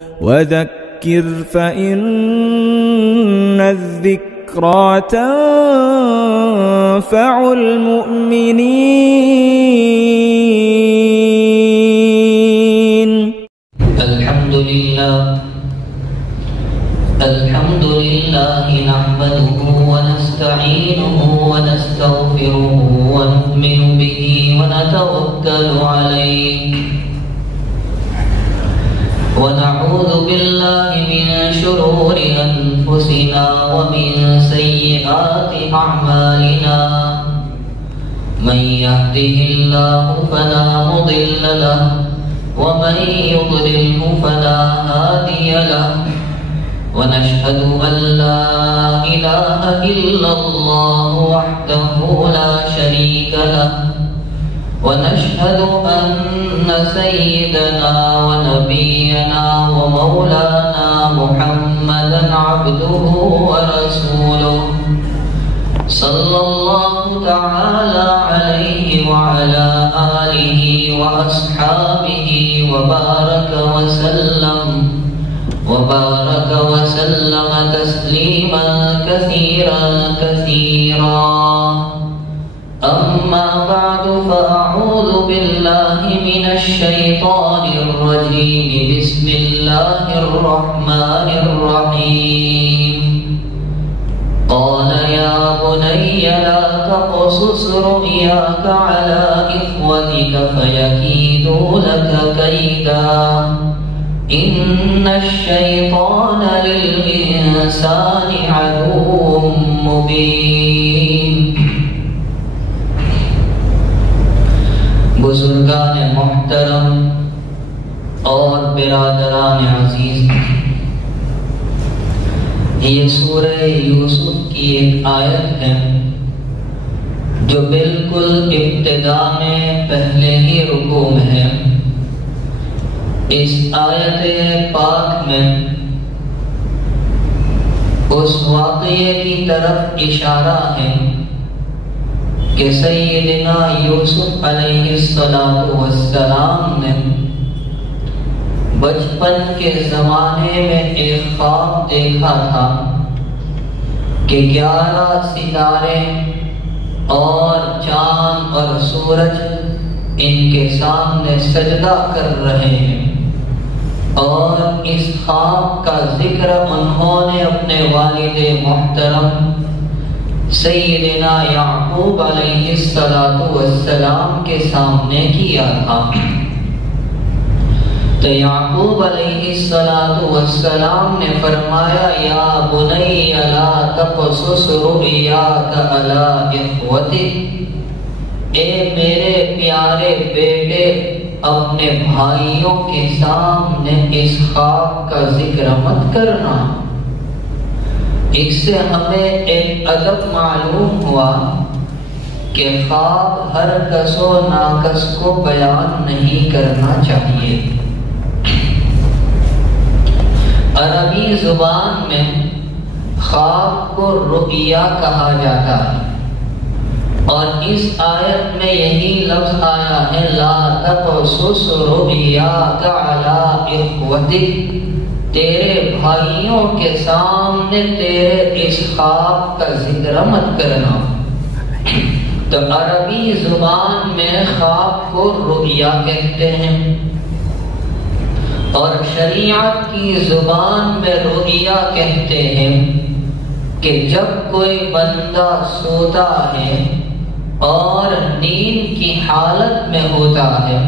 وذكر فإن الذكرى تنفع المؤمنين. الحمد لله نحمده ونستعينه ونستغفره ونؤمن به ونتوكل عليه ونعوذ بالله من شرور أنفسنا ومن سيئات أعمالنا. من يهده الله فلا مضل له ومن يضلله فلا هادي له. ونشهد أن لا إله إلا الله وحده لا شريك له. ونشهد أن سيدنا ونبينا ومولانا محمدا عبده ورسوله صلى الله تعالى عليه وعلى آله وأصحابه وبارك وسلم تسليما كثيرا كثيرا. أما بعد فأعوذ بالله من الشيطان الرجيم. بسم الله الرحمن الرحيم. قال يا بني لا تقصص رؤياك على إخوتك فيكيدوا لك كيدا إن الشيطان للإنسان عدو مبين. بزرگان محترم اور برادران عزیز، یہ سورہ یوسف کی ایک آیت ہے جو بالکل ابتدا میں پہلے ہی رکوع میں ہے. اس آیت پاک میں اس واقعے کی طرف اشارہ ہے کہ سیدنا یوسف علیہ السلام نے بچپن کے زمانے میں ایک خواب دیکھا تھا کہ 11 ستارے اور چاند اور سورج ان کے سامنے سجدہ کر رہے ہیں، اور اس خواب کا ذکر انہوں نے اپنے والد محترم سیدنا یعقوب علیہ السلام کے سامنے کیا تھا. تو یعقوب علیہ السلام نے فرمایا یا بنی لا تقصص رؤیاک علی اخوتک، اے میرے پیارے بیٹے اپنے بھائیوں کے سامنے اس خواب کا ذکر مت کرنا. اس سے ہمیں ایک ادب معلوم ہوا کہ خواب ہر کس و ناکس کو بیان نہیں کرنا چاہیے. عربی زبان میں خواب کو رؤیا کہا جاتا ہے، اور اس آیت میں یہی لفظ آیا ہے لا تقصص رؤیاک علی اخوتک، تیرے بھائیوں کے سامنے تیرے اس خواب کا ذکر مت کرنا. تو عربی زبان میں خواب کو رؤیا کہتے ہیں، اور شریعت کی زبان میں رؤیا کہتے ہیں کہ جب کوئی بندہ سوتا ہے اور نیند کی حالت میں ہوتا ہے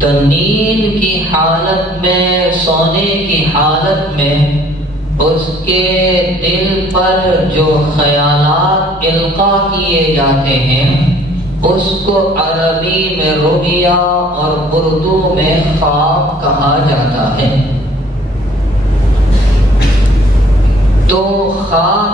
تو نیند کی حالت میں، سونے کی حالت میں اس کے دل پر جو خیالات القا کیے جاتے ہیں اس کو عربی میں رؤیا اور اردو میں خواب کہا جاتا ہے. تو خواب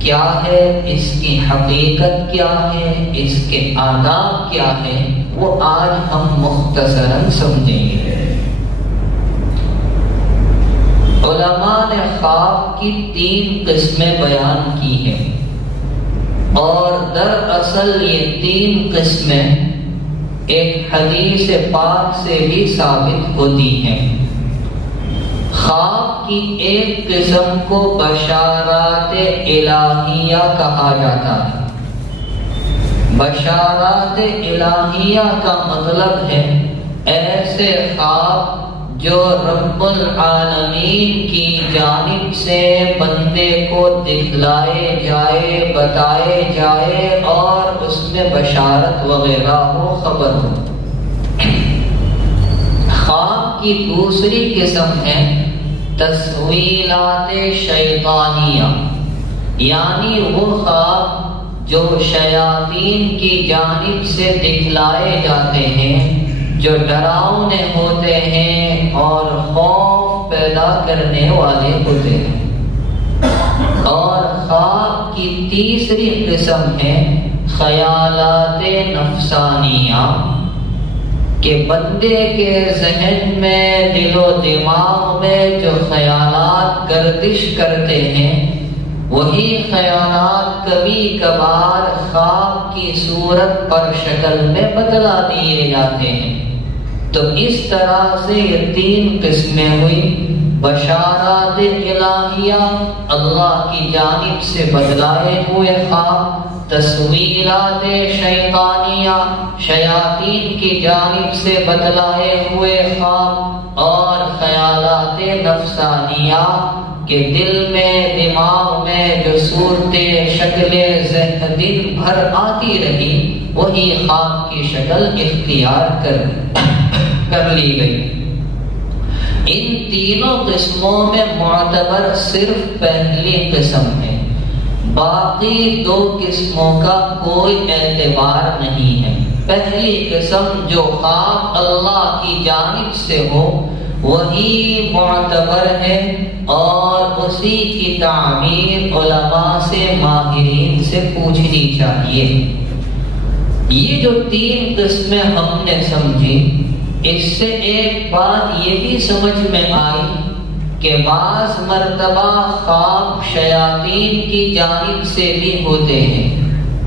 کیا ہے، اس کی حقیقت کیا ہے، اس کے آداب کیا ہے، وہ آج ہم مختصراً سمجھیں گے. علماء نے خواب کی 3 قسمیں بیان کی ہیں، اور دراصل یہ 3 قسمیں ایک حدیث پاک سے بھی ثابت ہوتی ہیں. کی ایک قسم کو بشارات الہیہ کہا جاتا ہے۔ بشارات الہیہ کا مطلب ہے ایسے خواب جو رب العالمین کی جانب سے بندے کو دکھلائے جائے، بتائے جائے اور اس میں بشارت وغیرہ ہو، خبر ہو۔ خواب کی دوسری قسم ہے تسویلات شیطانیہ، یعنی وہ خواب جو شیاطین کی جانب سے دکھلائے جاتے ہیں، جو ڈراؤنے ہوتے ہیں اور خوف پیدا کرنے والے ہوتے ہیں۔ اور خواب کی تیسری قسم ہے خیالات نفسانیہ، کہ بندے کے ذہن میں، دل و دماغ میں جو خیالات گردش کرتے ہیں، وہی خیالات کبھی کبھار خواب کی صورت پر شکل میں بتلا دیے جاتے ہیں۔ تو اس طرح سے یہ تین قسمیں ہوئی: بشارات الہیہ، اللہ کی جانب سے بتلائے ہوئے خواب، تصویرات شیطانیہ، شیاطین کی جانب سے بتلائے ہوئے خواب، اور خیالات نفسانیہ کہ دل میں، دماغ میں جو صورتیں، شکلیں دن بھر آتی رہی، وہی خواب کی شکل اختیار کر لی گئی۔ ان تینوں قسموں میں معتبر صرف پہلی قسم ہے، باقی دو قسموں کا کوئی اعتبار نہیں ہے۔ پہلی قسم جو خواب اللہ کی جانب سے ہو وہی معتبر ہے، اور اسی کی تعمیر علماء سے، ماہرین سے پوچھنی چاہیے۔ یہ جو تین قسمیں ہم نے سمجھی، اس سے ایک بات یہ بھی سمجھ میں آئی کہ بعض مرتبہ خواب شیاطین کی جانب سے بھی ہوتے ہیں،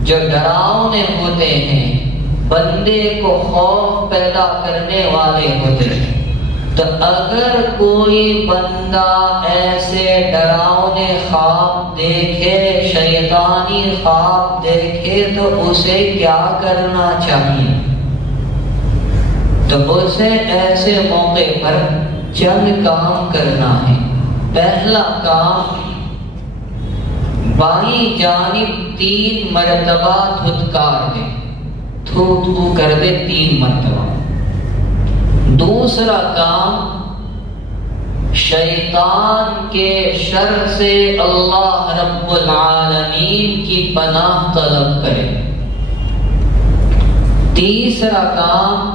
جو ڈراؤنے ہوتے ہیں، بندے کو خوف پیدا کرنے والے ہوتے ہیں۔ تو اگر کوئی بندہ ایسے ڈراؤنے خواب دیکھے، شیطانی خواب دیکھے، تو اسے کیا کرنا چاہیے؟ تو اسے ایسے موقع پر چند کام کرنا ہے۔ پہلا کام، بائیں جانب 3 مرتبہ دھتکار دے، تھو تھو کر دے 3 مرتبہ۔ دوسرا کام، شیطان کے شر سے اللہ رب العالمین کی پناہ طلب کرے۔ تیسرا کام،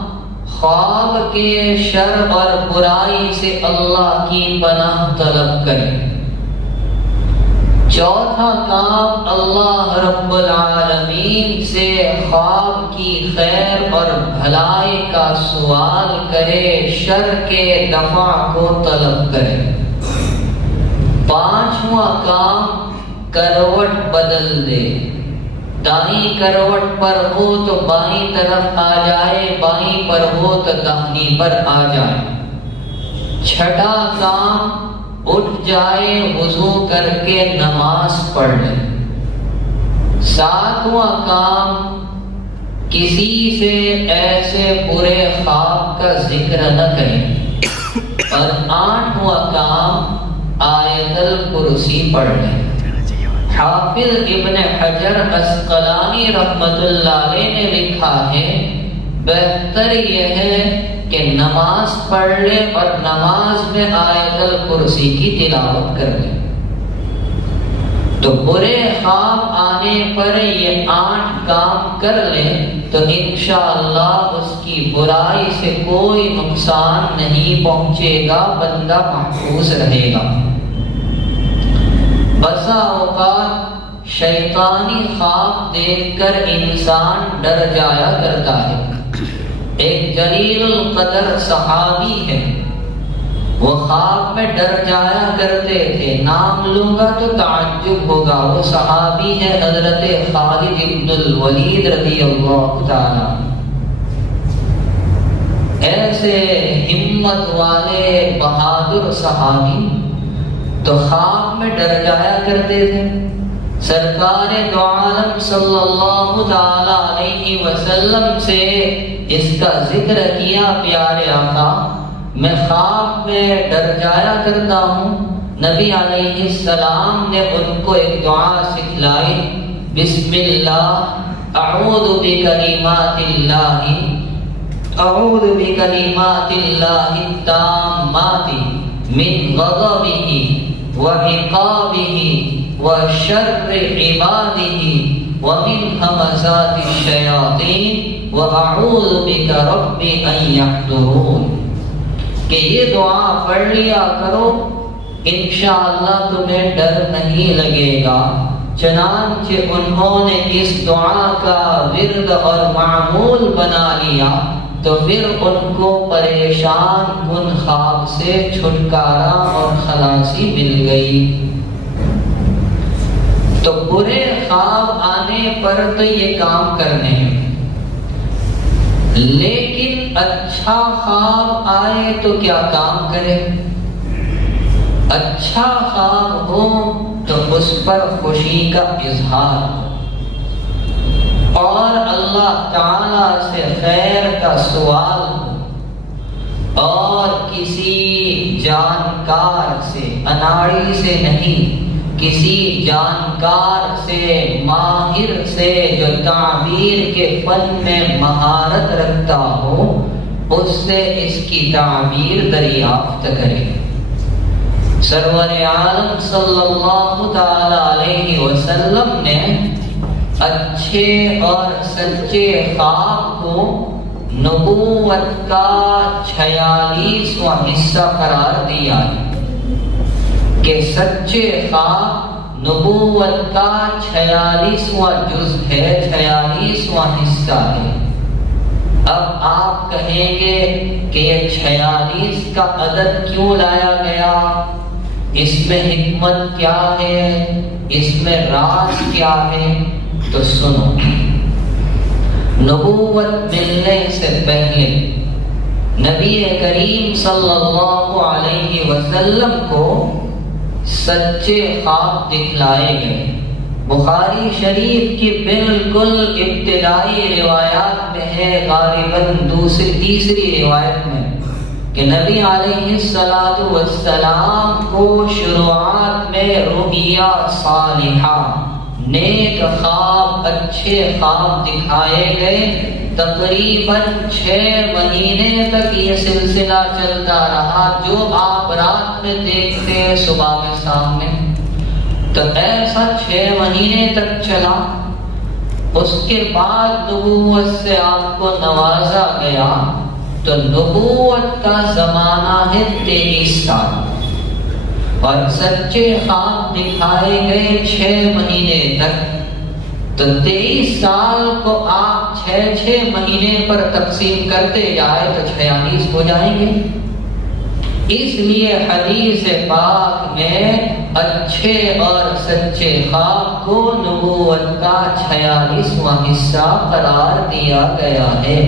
خواب کے شر اور برائی سے اللہ کی پناہ طلب کرے۔ چوتھا کام، اللہ رب العالمین سے خواب کی خیر اور بھلائی کا سوال کرے، شر کے دفع کو طلب کرے۔ پانچواں کام، کروٹ بدل دے، دائیں کروٹ پر ہو تو بائیں طرف آ جائے، بائیں پر ہو تو داہنی پر آ جائے۔ چھٹا کام، اٹھ جائے، وضو کر کے نماز پڑھ لے۔ ساتواں کام، کسی سے ایسے برے خواب کا ذکر نہ کرے۔ اور آٹھواں کام، آیت الکرسی پڑھ لے۔ حافظ ابن حجر عسقلانی رحمت اللہ علیہ نے لکھا ہے، بہتر یہ ہے کہ نماز پڑھ لے اور نماز میں آیت الکرسی کی تلاوت کر لے۔ تو برے خواب آنے پر یہ 8 کام کر لے تو انشاءاللہ اس کی برائی سے کوئی نقصان نہیں پہنچے گا، بندہ محفوظ رہے گا۔ بسا اوقات شیطانی خواب دیکھ کر انسان ڈر جایا کرتا ہے۔ ایک جلیل القدر صحابی ہے، وہ خواب میں ڈر جایا کرتے تھے، نام لوں گا تو تعجب ہوگا۔ وہ صحابی ہے حضرت خالد بن الولید رضی اللہ تعالی۔ ایسے ہمت والے بہادر صحابی تو خواب میں ڈر جایا کرتے تھے۔ سرکار دو عالم صلی اللہ تعالی علیہ وسلم سے اس کا ذکر کیا، پیارے آقا میں خواب میں ڈر جایا کرتا ہوں۔ نبی علیہ السلام نے ان کو ایک دعا سکھلائی، بسم اللہ اعوذ بکلمات اللہ التامات من غضبہ وعقابہ وشر عبادہ ومن همزات الشیاطین واعوذ بک رب ان یحضرون، کہ یہ دعا پڑھ لیا کرو، انشاءاللہ تمہیں ڈر نہیں لگے گا۔ چنانچہ انہوں نے اس دعا کا ورد اور معمول بنا لیا تو پھر ان کو پریشان کن خواب سے چھٹکارا اور خلاصی مل گئی۔ تو برے خواب آنے پر تو یہ کام کرنے ہیں، لیکن اچھا خواب آئے تو کیا کام کرے؟ اچھا خواب ہو تو اس پر خوشی کا اظہار ہو اور اللہ تعالی سے خیر کا سوال ہو، اور کسی جانکار سے، اناڑی سے نہیں، کسی جانکار سے، ماہر سے جو تعبیر کے فن میں مہارت رکھتا ہو، اس سے اس کی تعبیر دریافت کرے۔ سرور عالم صلی اللہ تعالی علیہ وسلم نے اچھے اور سچے خواب کو نبوت کا 46واں حصہ قرار دیا کہ سچے خواب نبوت کا 46واں جز ہے، 46واں حصہ ہے۔ اب آپ کہیں گے کہ یہ 46 کا عدد کیوں لایا گیا؟ اس میں حکمت کیا ہے؟ اس میں راز کیا ہے؟ تو سنو، نبوت ملنے سے پہلے نبی کریم صلی اللہ علیہ وسلم کو سچے خواب دکھلائے گئے۔ بخاری شریف کی بالکل ابتدائی روایات میں ہے، غالباً تیسری روایت میں، کہ نبی علیہ السلام کو شروعات میں رؤیا صالحہ، نیک خواب، اچھے خواب دکھائے گئے۔ تقریباً 6 مہینے تک یہ سلسلہ چلتا رہا، جو آپ رات میں دیکھتے ہیں صبح میں سامنے، تو ایسا 6 مہینے تک چلا۔ اس کے بعد نبوت سے آپ کو نوازا گیا، تو نبوت کا زمانہ ہے 23 سال، اور سچے خواب دکھائے گئے 6 مہینے تک۔ تو 23 سال کو آپ 6 مہینے پر تقسیم کرتے جائے تو 46 ہو جائیں گے۔ اس لیے حدیث پاک میں اچھے اور سچے خواب کو نبوت کا 46واں حصہ قرار دیا گیا ہے۔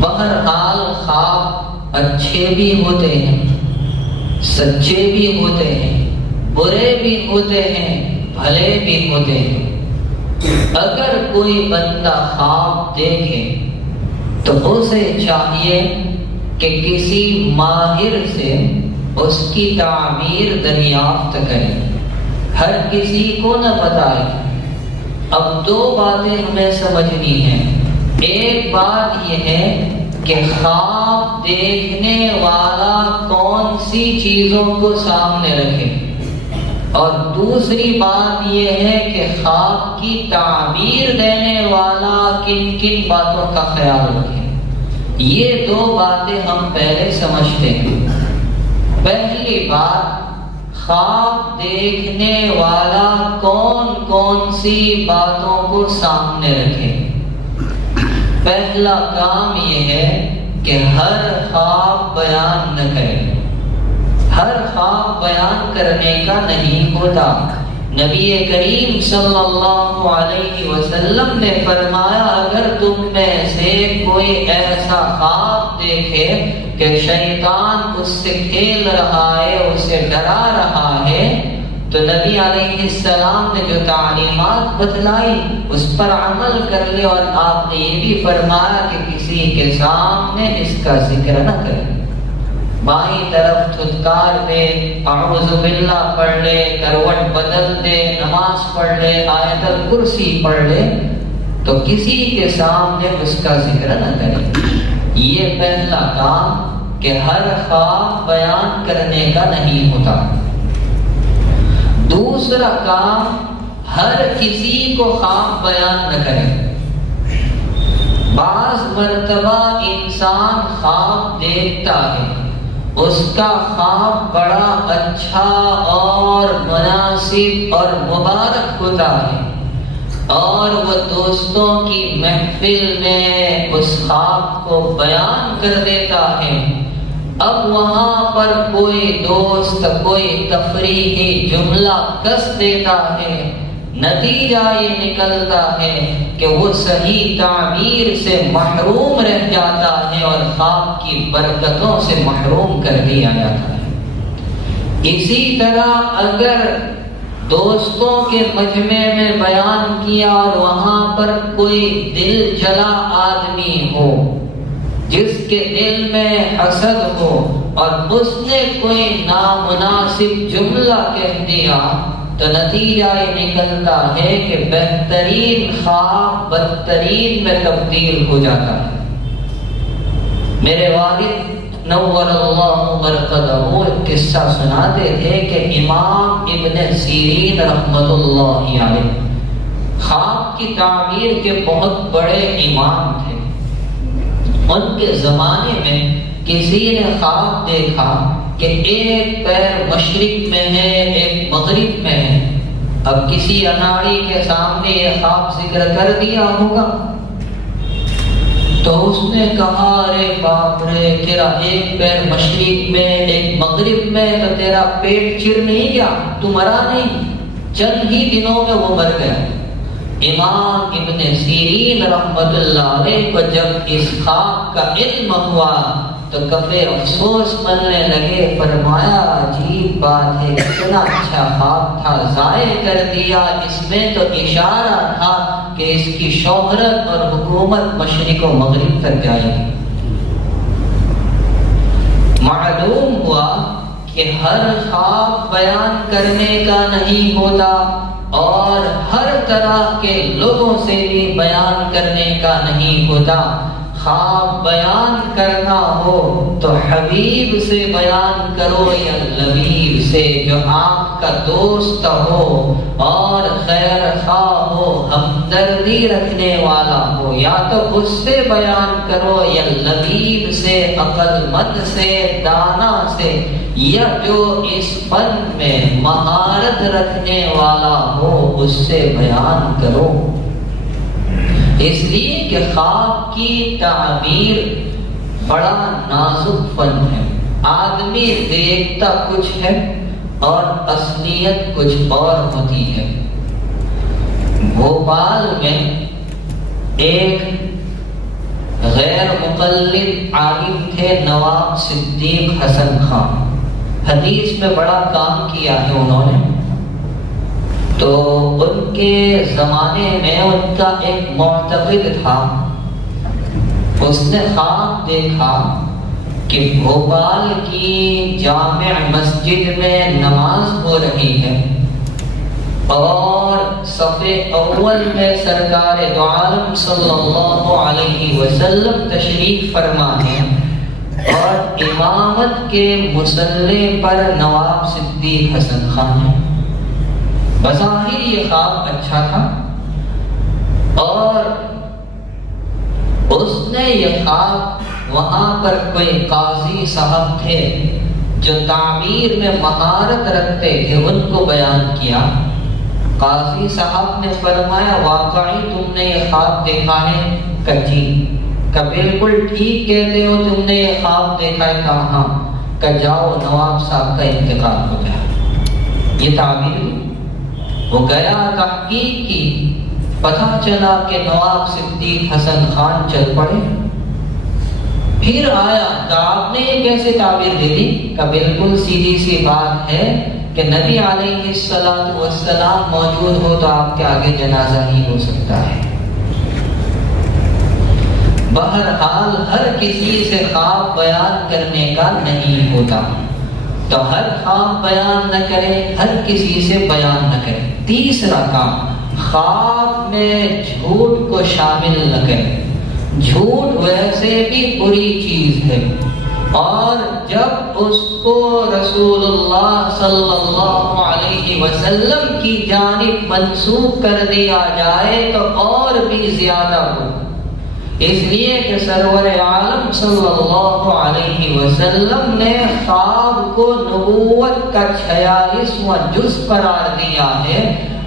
بہرحال خواب اچھے بھی ہوتے ہیں، سچے بھی ہوتے ہیں، برے بھی ہوتے ہیں، بھلے بھی ہوتے ہیں۔ اگر کوئی بندہ خواب دیکھے تو اسے چاہیے کہ کسی ماہر سے اس کی تعبیر دریافت کرے، ہر کسی کو نہ بتائے۔ اب 2 باتیں ہمیں سمجھنی ہیں۔ ایک بات یہ ہے کہ خواب دیکھنے والا کون سی چیزوں کو سامنے رکھے، اور دوسری بات یہ ہے کہ خواب کی تعبیر دینے والا کن کن باتوں کا خیال رکھے۔ یہ 2 باتیں ہم پہلے سمجھتے ہیں۔ پہلی بات، خواب دیکھنے والا کون سی باتوں کو سامنے رکھے۔ پہلا کام یہ ہے کہ ہر خواب بیان نہ کرے۔ ہر خواب بیان کرنے کا نہیں ہوتا۔ نبی کریم صلی اللہ علیہ وسلم نے فرمایا اگر تم میں سے کوئی ایسا خواب دیکھے کہ شیطان اس سے کھیل رہا ہے، اسے ڈرا رہا ہے، تو نبی علیہ السلام نے جو تعلیمات بتلائی اس پر عمل کر لے، اور آپ نے یہ بھی فرمایا کہ کسی کے سامنے اس کا ذکر نہ کرے۔ بائیں طرف تھتکار دے، اعوذ باللہ پڑھ لے، کروٹ بدل دے، نماز پڑھ لے، آیت الکرسی پڑھ لے، تو کسی کے سامنے اس کا ذکر نہ کرے۔ یہ پہلا کام کہ ہر خواب بیان کرنے کا نہیں ہوتا۔ دوسرا کام، ہر کسی کو خواب بیان نہ کرے۔ بعض مرتبہ انسان خواب دیکھتا ہے، اس کا خواب بڑا اچھا اور مناسب اور مبارک ہوتا ہے، اور وہ دوستوں کی محفل میں اس خواب کو بیان کر دیتا ہے۔ اب وہاں پر کوئی دوست کوئی تفریحی جملہ کس دیتا ہے، نتیجہ یہ نکلتا ہے کہ وہ صحیح تعبیر سے محروم رہ جاتا ہے اور خواب کی برکتوں سے محروم کر دیا جاتا ہے۔ اسی طرح اگر دوستوں کے مجمع میں بیان کیا اور وہاں پر کوئی دل جلا آدمی ہو، جس کے دل میں حسد ہو، اور اس نے کوئی نامناسب جملہ کہہ دیا، تو نتیجہ یہ نکلتا ہے کہ بہترین خواب بدترین میں تبدیل ہو جاتا ہے۔ میرے والد نور اللہ مرقدہ ایک قصہ سناتے تھے کہ امام ابن سیرین رحمت اللہ علیہ خواب کی تعبیر کے بہت بڑے امام تھے۔ ان کے زمانے میں کسی نے خواب دیکھا کہ ایک پیر مشرق میں ہے، ایک مغرب میں ہے۔ اب کسی اناڑی کے سامنے یہ خواب ذکر کر دیا ہوگا تو اس نے کہا ارے باپ رے، تیرا ایک پیر مشرق میں ایک مغرب میں، تو تیرا پیٹ چر نہیں گیا، تو مرا نہیں، چند ہی دنوں میں وہ مر گیا۔ امام ابن سیرین رحمت اللہ علیہ کو جب اس خواب کا علم ہوا تو کفے افسوس ملنے لگے، فرمایا عجیب بات ہے، اتنا اچھا خواب تھا ضائع کر دیا، اس میں تو اشارہ تھا کہ اس کی شہرت اور حکومت مشرق و مغرب تک جائے گی۔ معلوم ہوا کہ ہر خواب بیان کرنے کا نہیں ہوتا، اور ہر طرح کے لوگوں سے بھی بیان کرنے کا نہیں ہوتا۔ خواب بیان کرنا ہو تو حبیب سے بیان کرو یا لبیب سے، جو آپ کا دوست ہو اور خیر خواہ ہو، ہمدردی رکھنے والا ہو، یا تو اس سے بیان کرو یا لبیب سے، عقل مند سے، دانا سے، یا جو اس فن میں مہارت رکھنے والا ہو اس سے بیان کرو۔ اس لیے کہ خواب کی تعبیر بڑا نازک فن ہے۔ آدمی دیکھتا کچھ ہے اور اصلیت کچھ اور ہوتی ہے۔ بھوپال میں ایک غیر مقلد عالم تھے نواب صدیق حسن خان، حدیث میں بڑا کام کیا ہے انہوں نے۔ تو ان کے زمانے میں ان کا ایک معتقد تھا، اس نے خواب دیکھا کہ بھوپال کی جامع مسجد میں نماز ہو رہی ہے، اور صف اول میں سرکار دو عالم صلی اللہ علیہ وسلم تشریف فرما ہے، اور امامت کے مصلی پر نواب صدیق حسن خان ہے۔ بظاہر یہ خواب اچھا تھا، اور اس نے یہ خواب وہاں پر کوئی قاضی صاحب تھے جو تعبیر میں مہارت رکھتے تھے، ان کو بیان کیا۔ قاضی صاحب نے فرمایا واقعی تم نے یہ خواب دیکھا ہے؟ کہ جی۔ کہ بالکل ٹھیک کہتے ہو، تم نے یہ خواب دیکھا ہے؟ کہا ہاں۔ کہ جاؤ نواب صاحب کا انتقال ہو گیا۔ یہ تعبیر وہ گیا تحقیق کی، پتہ چلا کہ نواب صدیق حسن خان چل پڑے۔ پھر آیا کہ آپ نے یہ کیسے تعبیر دے دی؟ کہ بالکل سیدھی سی بات ہے کہ نبی علیہ السلام موجود ہو تو آپ کے آگے جنازہ ہی ہو سکتا ہے۔ بہرحال ہر کسی سے خواب بیان کرنے کا نہیں ہوتا، تو ہر خواب بیان نہ کرے، ہر کسی سے بیان نہ کرے۔ تیسرا کام، خواب میں جھوٹ کو شامل نہ کرے۔ جھوٹ ویسے بھی بری چیز ہے، اور جب اس کو رسول اللہ صلی اللہ علیہ وسلم کی جانب منسوب کر دیا جائے تو اور بھی زیادہ ہو، اس لیے کہ سرور عالم صلی اللہ علیہ وسلم نے خواب کو نبوت کا 46واں جز قرار دیا ہے۔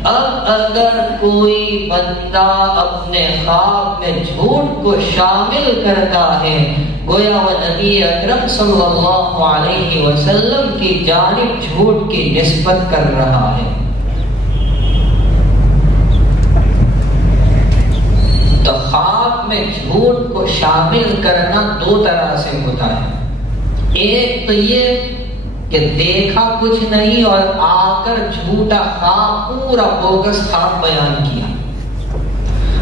اب اگر کوئی بندہ اپنے خواب میں جھوٹ کو شامل کرتا ہے، گویا وہ نبی اکرم صلی اللہ علیہ وسلم کی جانب جھوٹ کی نسبت کر رہا ہے۔ تو خواب میں جھوٹ کو شامل کرنا دو طرح سے ہوتا ہے۔ ایک تو یہ کہ دیکھا کچھ نہیں اور آ کر جھوٹا خواب، پورا بوگس خواب بیان کیا،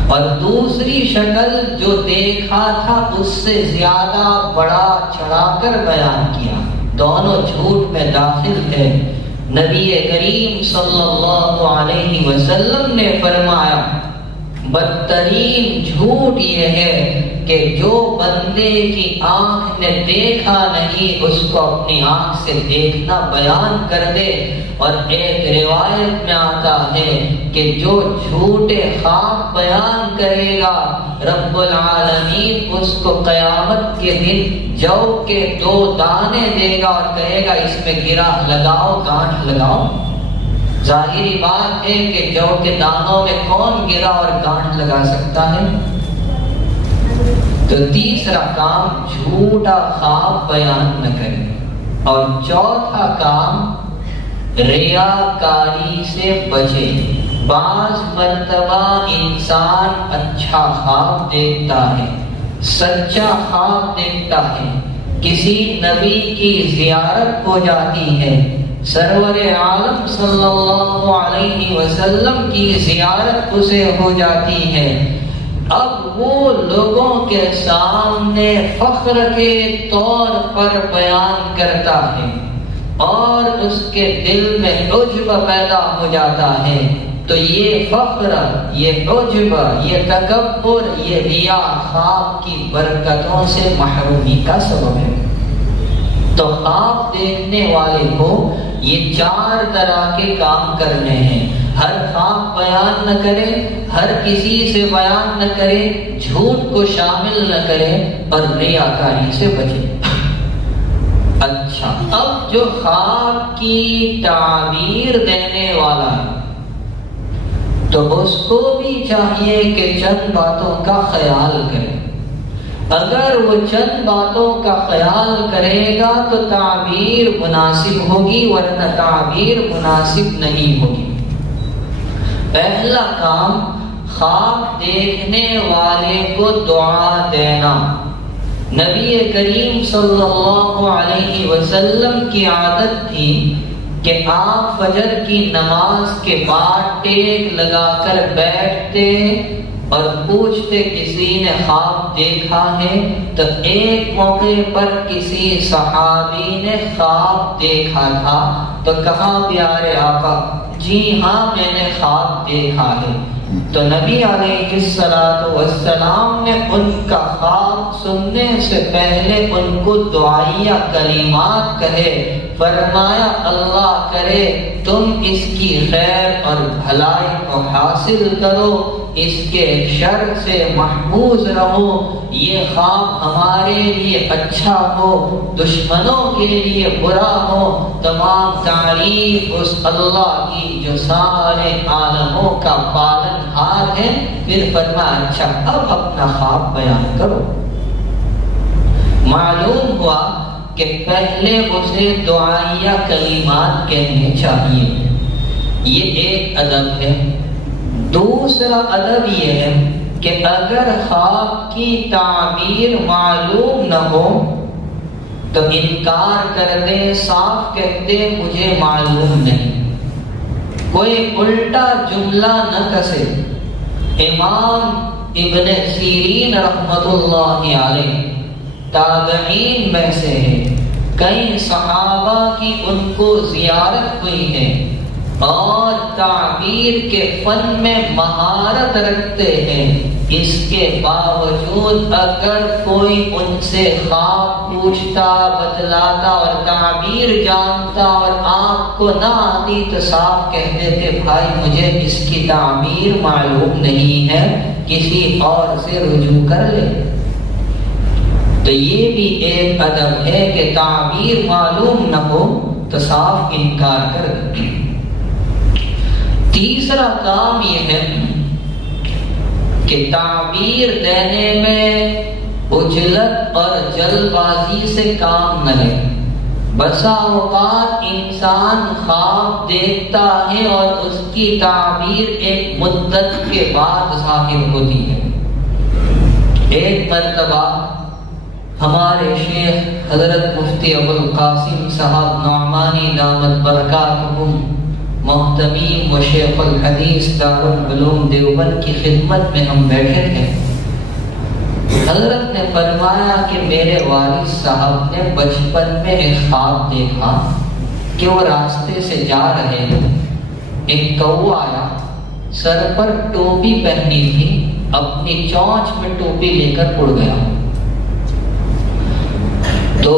اور دوسری شکل جو دیکھا تھا اس سے زیادہ بڑا چڑھا کر بیان کیا۔ دونوں جھوٹ میں داخل ہے۔ نبی کریم صلی اللہ علیہ وسلم نے فرمایا بدترین جھوٹ یہ ہے کہ جو بندے کی آنکھ نے دیکھا نہیں اس کو اپنی آنکھ سے دیکھنا بیان کر دے۔ اور ایک روایت میں آتا ہے کہ جو جھوٹے خواب بیان کرے گا رب العالمین اس کو قیامت کے دن جو کے 2 دانے دے گا اور کہے گا اس میں گرا لگاؤ، گانٹھ لگاؤ۔ ظاہری بات ہے کہ جو کے دانوں میں کون گرا اور گانٹھ لگا سکتا ہے؟ تو تیسرا کام، جھوٹا خواب بیان نہ کرے، اور چوتھا کام، ریاکاری سے بچے۔ بعض مرتبہ انسان اچھا خواب دیکھتا ہے، سچا خواب دیکھتا ہے، کسی نبی کی زیارت ہو جاتی ہے، سرور عالم صلی اللہ علیہ وسلم کی زیارت اسے ہو جاتی ہے۔ اب وہ لوگوں کے سامنے فخر کے طور پر بیان کرتا ہے اور اس کے دل میں عجب پیدا ہو جاتا ہے، تو یہ فخر، یہ عجب، یہ تکبر، یہ ریا خواب کی برکتوں سے محرومی کا سبب ہے۔ تو خواب دیکھنے والے کو یہ 4 طرح کے کام کرنے ہیں۔ ہر خواب بیان نہ کرے، ہر کسی سے بیان نہ کرے، جھوٹ کو شامل نہ کرے، اور ریاکاری سے بچے۔ اچھا، اب جو خواب کی تعبیر دینے والا ہے تو اس کو بھی چاہیے کہ چند باتوں کا خیال کرے۔ اگر وہ چند باتوں کا خیال کرے گا تو تعبیر مناسب ہوگی، ورنہ تعبیر مناسب نہیں ہوگی۔ پہلا کام، خواب دیکھنے والے کو دعا دینا۔ نبی کریم صلی اللہ علیہ وسلم کی عادت تھی کہ آپ فجر کی نماز کے بعد ٹیک لگا کر بیٹھتے اور پوچھتے کسی نے خواب دیکھا ہے؟ تو ایک موقع پر کسی صحابی نے خواب دیکھا تھا، تو کہا پیارے آقا، جی ہاں میں نے خواب دیکھا ہے۔ تو نبی علیہ السلام نے ان کا خواب سننے سے پہلے ان کو دعائیہ کلمات کہے، فرمایا اللہ کرے تم اس کی خیر اور بھلائی کو حاصل کرو، اس کے شر سے محفوظ رہو، یہ خواب ہمارے لیے اچھا ہو، دشمنوں کے لیے برا ہو۔ تمام تعریف اس اللہ کی جو سارے عالموں کا پالن ہار ہے۔ پھر فرمایا اچھا اب اپنا خواب بیان کرو۔ معلوم ہوا کہ پہلے اسے دعائیہ کلمات کہنے چاہیے، یہ ایک ادب ہے۔ دوسرا ادب یہ ہے کہ اگر خواب کی تعبیر معلوم نہ ہو تو انکار کر دے، صاف کہہ دے مجھے معلوم نہیں، کوئی الٹا جملہ نہ کسے۔ امام ابن سیرین رحمت اللہ علیہ تابعین میں سے ہے، کئی صحابہ کی ان کو زیارت ہوئی ہے اور تعبیر کے فن میں مہارت رکھتے ہیں۔ اس کے باوجود اگر کوئی ان سے خواب پوچھتا، بتلاتا اور تعبیر جانتا اور آپ کو نہ آتی تو صاف کہتے تھے بھائی مجھے اس کی تعبیر معلوم نہیں ہے، کسی اور سے رجوع کر لے۔ تو یہ بھی ایک ادب ہے کہ تعبیر معلوم نہ ہو تو صاف انکار کر دے۔ تیسرا کام یہ ہے کہ تعبیر دینے میں عجلت اور جلد بازی سے کام نہ لے۔ بسا اوقات انسان خواب دیکھتا ہے اور اس کی تعبیر ایک مدت کے بعد ظاہر ہوتی ہے۔ ایک مرتبہ ہمارے شیخ حضرت مفتی ابوالقاسم صاحب نعمانی دامت برکاتہم محتمیم و شیخ الحدیث دارالعلوم دیوبند کی خدمت میں ہم بیٹھے تھے۔ حضرت نے فرمایا کہ میرے والد صاحب نے بچپن میں ایک خواب دیکھا کہ وہ راستے سے جا رہے ہیں، ایک کوا آیا، سر پر ٹوپی پہنی تھی، اپنی چونچ میں ٹوپی لے کر اڑ گیا۔ تو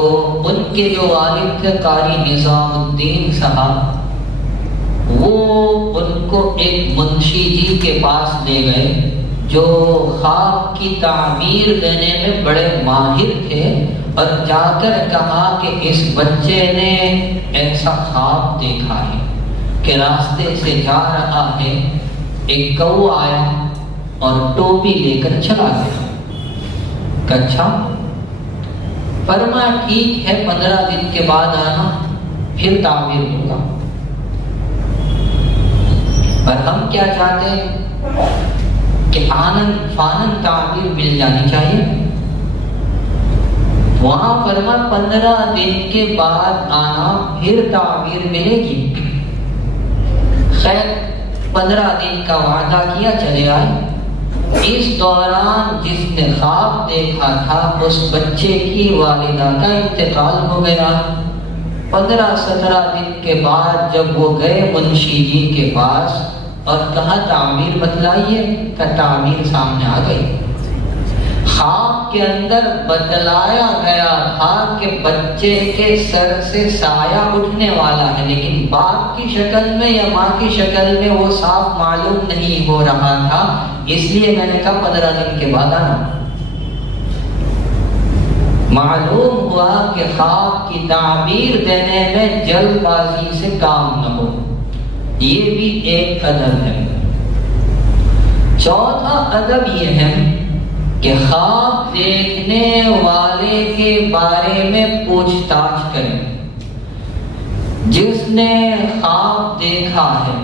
ان کے جو والد تھے قاری نظام الدین صاحب، وہ ان کو ایک منشی جی کے پاس لے گئے جو خواب کی تعبیر دینے میں بڑے ماہر تھے، اور جا کر کہا کہ اس بچے نے ایسا خواب دیکھا ہے کہ راستے سے جا رہا ہے، ایک کوا آیا اور ٹوپی لے کر چلا گیا۔ اچھا، فرمایا ٹھیک ہے 15 دن کے بعد آنا، پھر تعبیر ہوگا۔ اور ہم کیا چاہتے ہیں کہ آنند فانند تعبیر مل جانی چاہیے۔ وہاں فرما 15 دن کے بعد آنا، پھر تعبیر ملے گی۔ خیر 15 دن کا وعدہ کیا، چلے آئے۔ اس دوران جس نے خواب دیکھا تھا اس بچے کی والدہ کا انتقال ہو گیا۔ 15-17 دن کے بعد جب وہ گئے منشی جی کے پاس اور کہا تعبیر بتلائیے، کا تعبیر سامنے آ گئی۔ خواب کے اندر بتلایا گیا تھا کہ بچے کے سر سے سایہ اٹھنے والا ہے، لیکن باپ کی شکل میں یا ماں کی شکل میں وہ صاف معلوم نہیں ہو رہا تھا، اس لیے میں نے کہا 15 دن کے بعد آنا۔ معلوم ہوا کہ خواب کی تعبیر دینے میں جلد بازی سے کام نہ ہو، یہ بھی ایک ادب ہے۔ چوتھا ادب یہ ہے کہ خواب دیکھنے والے کے بارے میں پوچھ تاچھ کریں۔ جس نے خواب دیکھا ہے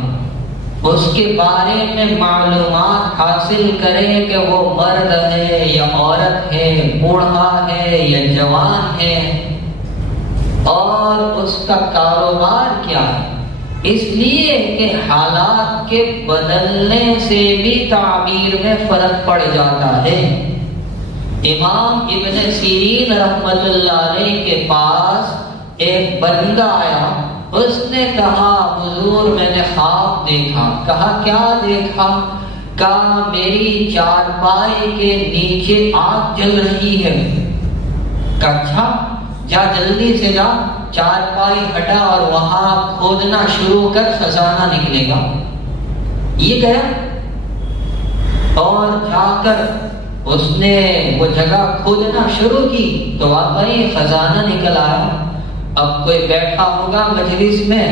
اس کے بارے میں معلومات حاصل کریں کہ وہ مرد ہے یا عورت ہے، بوڑھا ہے یا جوان ہے، اور اس کا کاروبار کیا ہے۔ اس لیے کہ حالات کے بدلنے سے بھی تعبیر میں فرق پڑ جاتا ہے۔ امام ابن سیرین رحمت اللہ علیہ کے پاس ایک بندہ آیا، اس نے کہا حضور میں نے خواب دیکھا۔ کہا کیا دیکھا؟ کہا میری چارپائی کے نیچے آگ جل رہی ہے۔ کہا اچھا، جا جلدی سے جا، چارپائی ہٹا اور وہاں کھودنا شروع کر، خزانہ نکلے گا۔ یہ گیا اور جا کر اس نے وہ جگہ کھودنا شروع کی تو واقعی خزانہ نکل آیا۔ اب کوئی بیٹھا ہوگا مجلس میں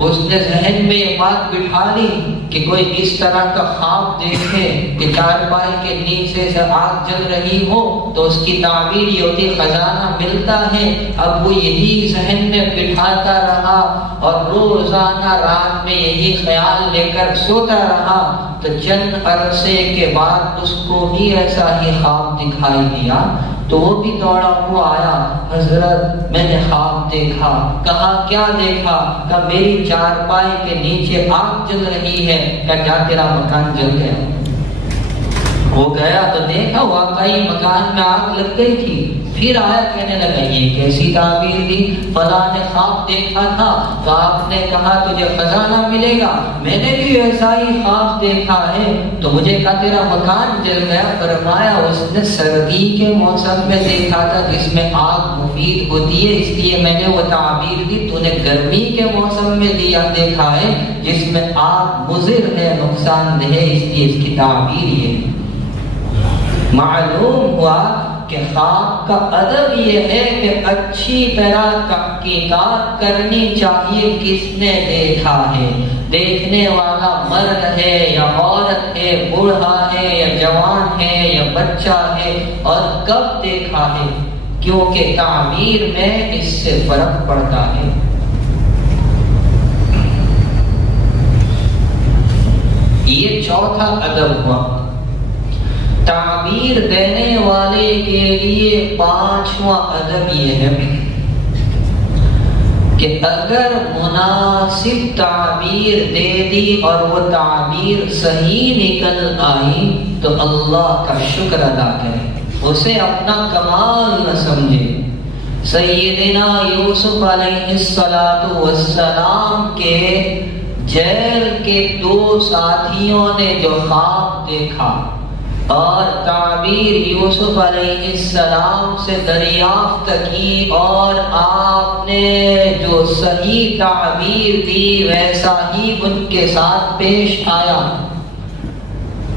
اس نے ذہن میں یہ بات بٹھا لی کہ کوئی اس طرح کا خواب دیکھے کہ چارپائی کے نیچے سے آگ جل رہی ہو تو اس کی تعبیر یہ ہوتی خزانہ ملتا ہے. اب وہ یہی ذہن میں بٹھاتا رہا اور روزانہ رات میں یہی خیال لے کر سوتا رہا تو چند عرصے کے بعد اس کو بھی ایسا ہی خواب دکھائی دیا. تو وہ بھی دوڑا ہوا آیا, حضرت میں نے خواب دیکھا. کہا کیا دیکھا؟ کہ میری چارپائی کے نیچے آگ جل رہی ہے. کیا تیرا مکان جل گیا؟ وہ گیا تو دیکھا واقعی مکان میں آگ لگ گئی تھی. پھر آیا کہنے لگا یہ کیسی تعبیر دی؟ فلاں نے خواب دیکھا تھا تو آپ نے کہا تجھے خزانہ ملے گا, میں نے بھی ایسا ہی خواب دیکھا ہے تو مجھے کہا تیرا مکان جل گیا. فرمایا اس نے سردی کے موسم میں دیکھا تھا جس میں آگ مفید ہوتی ہے, اس لیے میں نے وہ تعبیر دی. تو نے گرمی کے موسم میں دیکھا ہے جس میں آگ مضر ہے, نقصان دہ ہے, اس لیے اس کی تعبیر یہ. معلوم ہوا کہ خواب کا ادب یہ ہے کہ اچھی طرح تحقیقات کرنی چاہیے کس نے دیکھا ہے, دیکھنے والا مرد ہے یا عورت ہے, بوڑھا ہے یا جوان ہے یا بچہ ہے, اور کب دیکھا ہے, کیونکہ تعبیر میں اس سے فرق پڑتا ہے. یہ چوتھا ادب ہوا. تعبیر دینے والے کے لیے پانچواں ادب یہ ہے کہ اگر مناسب تعبیر دے دی اور وہ تعبیر صحیح نکل آئی تو اللہ کا شکر ادا کرے, اسے اپنا کمال نہ سمجھے. سیدنا یوسف علیہ السلام کے جیل کے 2 ساتھیوں نے جو خواب دیکھا اور تعبیر یوسف علیہ السلام سے دریافت کی اور آپ نے جو صحیح تعبیر دی ویسا ہی ان کے ساتھ پیش آیا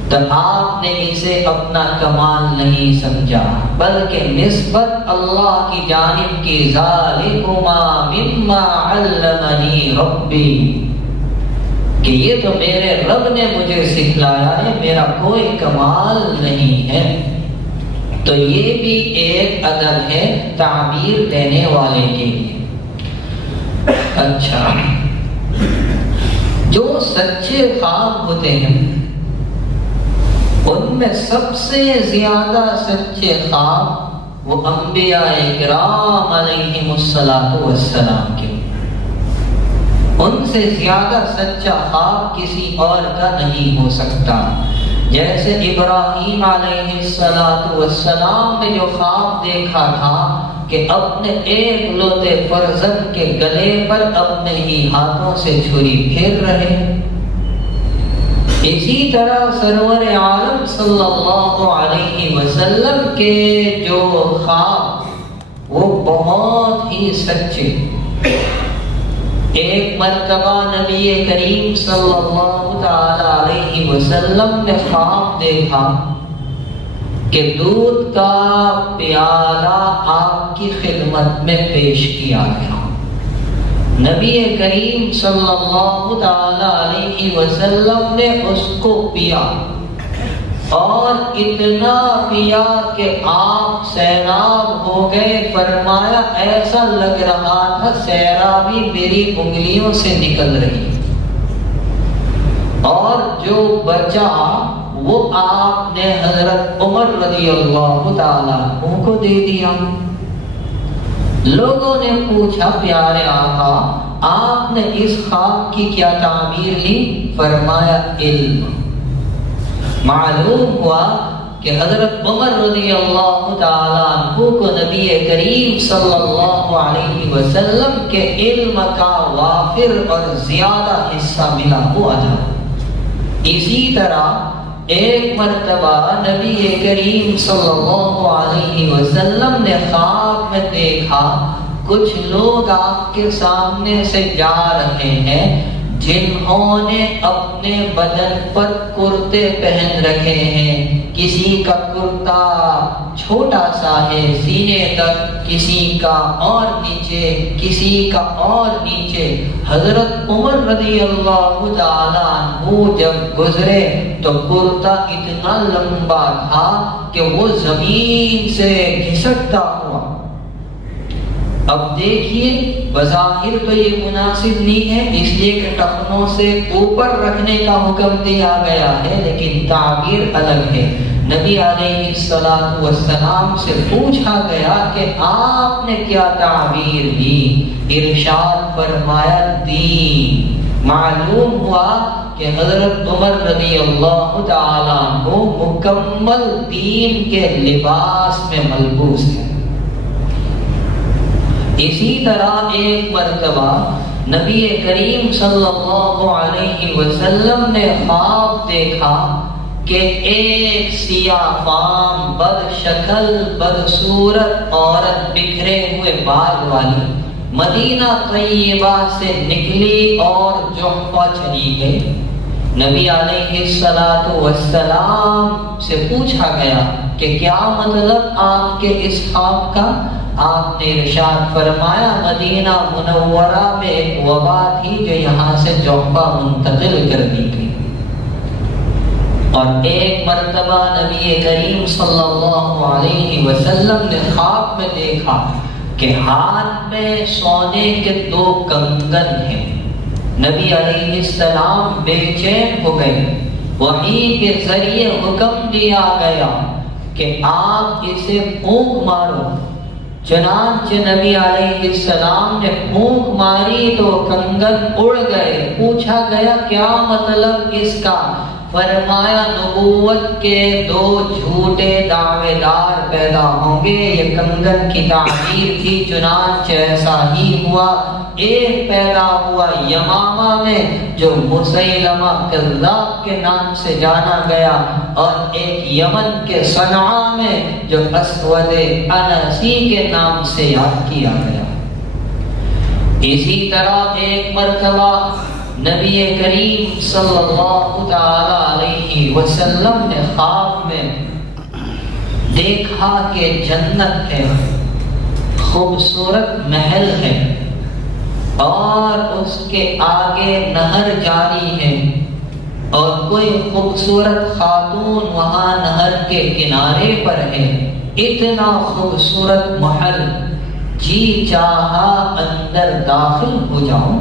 تو آپ نے اسے اپنا کمال نہیں سمجھا بلکہ نسبت اللہ کی جانب کی ذالکما مما علمنی ربی, کہ یہ تو میرے رب نے مجھے سکھلایا ہے, میرا کوئی کمال نہیں ہے. تو یہ بھی ایک ادب ہے تعبیر دینے والے کے لیے. اچھا, جو سچے خواب ہوتے ہیں ان میں سب سے زیادہ سچے خواب وہ انبیاء کرام علیہم السلام کے, ان سے زیادہ سچا خواب کسی اور کا نہیں ہو سکتا. جیسے ابراہیم علیہ السلام نے جو خواب دیکھا تھا کہ اپنے ایک لوتے فرزند کے گلے پر اپنے ہی ہاتھوں سے چھری پھیر رہے, اسی طرح سرور عالم صلی اللہ علیہ وسلم کے جو خواب وہ بہت ہی سچے. ایک مرتبہ نبی کریم صلی اللہ تعالی علیہ وسلم نے خواب دیکھا کہ دودھ کا پیالہ آپ کی خدمت میں پیش کیا گیا. نبی کریم صلی اللہ تعالی علیہ وسلم نے اس کو پیا اور اتنا پیا کہ آپ سیراب ہو گئے. فرمایا ایسا لگ رہا تھا سیرابی میری انگلیوں سے نکل رہی, اور جو بچا وہ آپ نے حضرت عمر رضی اللہ تعالیٰ عنہ کو دے دیا. لوگوں نے پوچھا پیارے آقا آپ نے اس خواب کی کیا تعبیر لی؟ فرمایا علم. معلوم ہوا کہ حضرت عمر رضی اللہ تعالیٰ عنہ کو نبی کریم صلی اللہ علیہ وسلم کے علم کا وافر اور زیادہ حصہ ملا ہوا تھا. اسی طرح ایک مرتبہ نبی کریم صلی اللہ علیہ وسلم نے خواب میں دیکھا کچھ لوگ آپ کے سامنے سے جا رہے ہیں, جنہوں نے اپنے بدن پر کرتے پہن رکھے ہیں، کسی کا کرتا چھوٹا سا ہے سینے تک، کسی کا اور نیچے، کسی کا اور نیچے۔ حضرت عمر رضی اللہ تعالیٰ عنہ جب گزرے تو کرتا اتنا لمبا تھا کہ وہ زمین سے گھسٹتا ہوا۔ اب دیکھیے بظاہر تو یہ مناسب نہیں ہے، اس لیے کہ ٹخنوں سے اوپر رکھنے کا حکم دیا گیا ہے، لیکن تعبیر الگ ہے۔ نبی علیہ السلام سے پوچھا گیا کہ آپ نے کیا تعبیر دی؟ ارشاد فرمایا دین۔ معلوم ہوا کہ حضرت عمر رضی اللہ تعالیٰ عنہ مکمل دین کے لباس میں ملبوس ہے۔ اسی طرح ایک مرتبہ نبی کریم صلی اللہ علیہ وسلم نے خواب دیکھا کہ ایک سیاہ فام بد شکل بدصورت عورت بکھرے ہوئے بال والی مدینہ طیبہ سے نکلی اور جحفہ چلی گئی۔ نبی علیہ السلام سے پوچھا گیا کہ کیا مطلب آپ کے اس خواب کا؟ آپ نے ارشاد فرمایا مدینہ منورہ میں ایک وبا تھی جو یہاں سے جحفہ منتقل کر دی گئی۔ اور ایک مرتبہ نبی کریم صلی اللہ علیہ وسلم نے خواب میں دیکھا کہ ہاتھ میں سونے کے 2 کنگن ہیں۔ نبی علیہ السلام بے چین ہو گئے، وحی کے ذریعے حکم دیا گیا کہ آپ اسے پھونک مارو۔ چنانچہ نبی علیہ السلام نے پھونک ماری تو کنگن اڑ گئے۔ پوچھا گیا کیا مطلب اس کا؟ فرمایا نبوت کے 2 جھوٹے دعوے دار پیدا ہوں گے، یہ کنگن کی تعبیر تھی۔ چنانچہ ایسا ہی ہوا، ایک پیدا ہوا یمامہ میں جو مسیلمہ کذاب کے نام سے جانا گیا، اور ایک یمن کے صنعاء میں جو اسود انسی کے نام سے یاد کیا گیا۔ اسی طرح ایک مرتبہ نبی کریم صلی اللہ تعالی علیہ وسلم نے خواب میں دیکھا کہ جنت ہے، خوبصورت محل ہے، اور اس کے آگے نہر جاری ہے، اور کوئی خوبصورت خاتون وہاں نہر کے کنارے پر ہے۔ اتنا خوبصورت محل، جی چاہا اندر داخل ہو جاؤں۔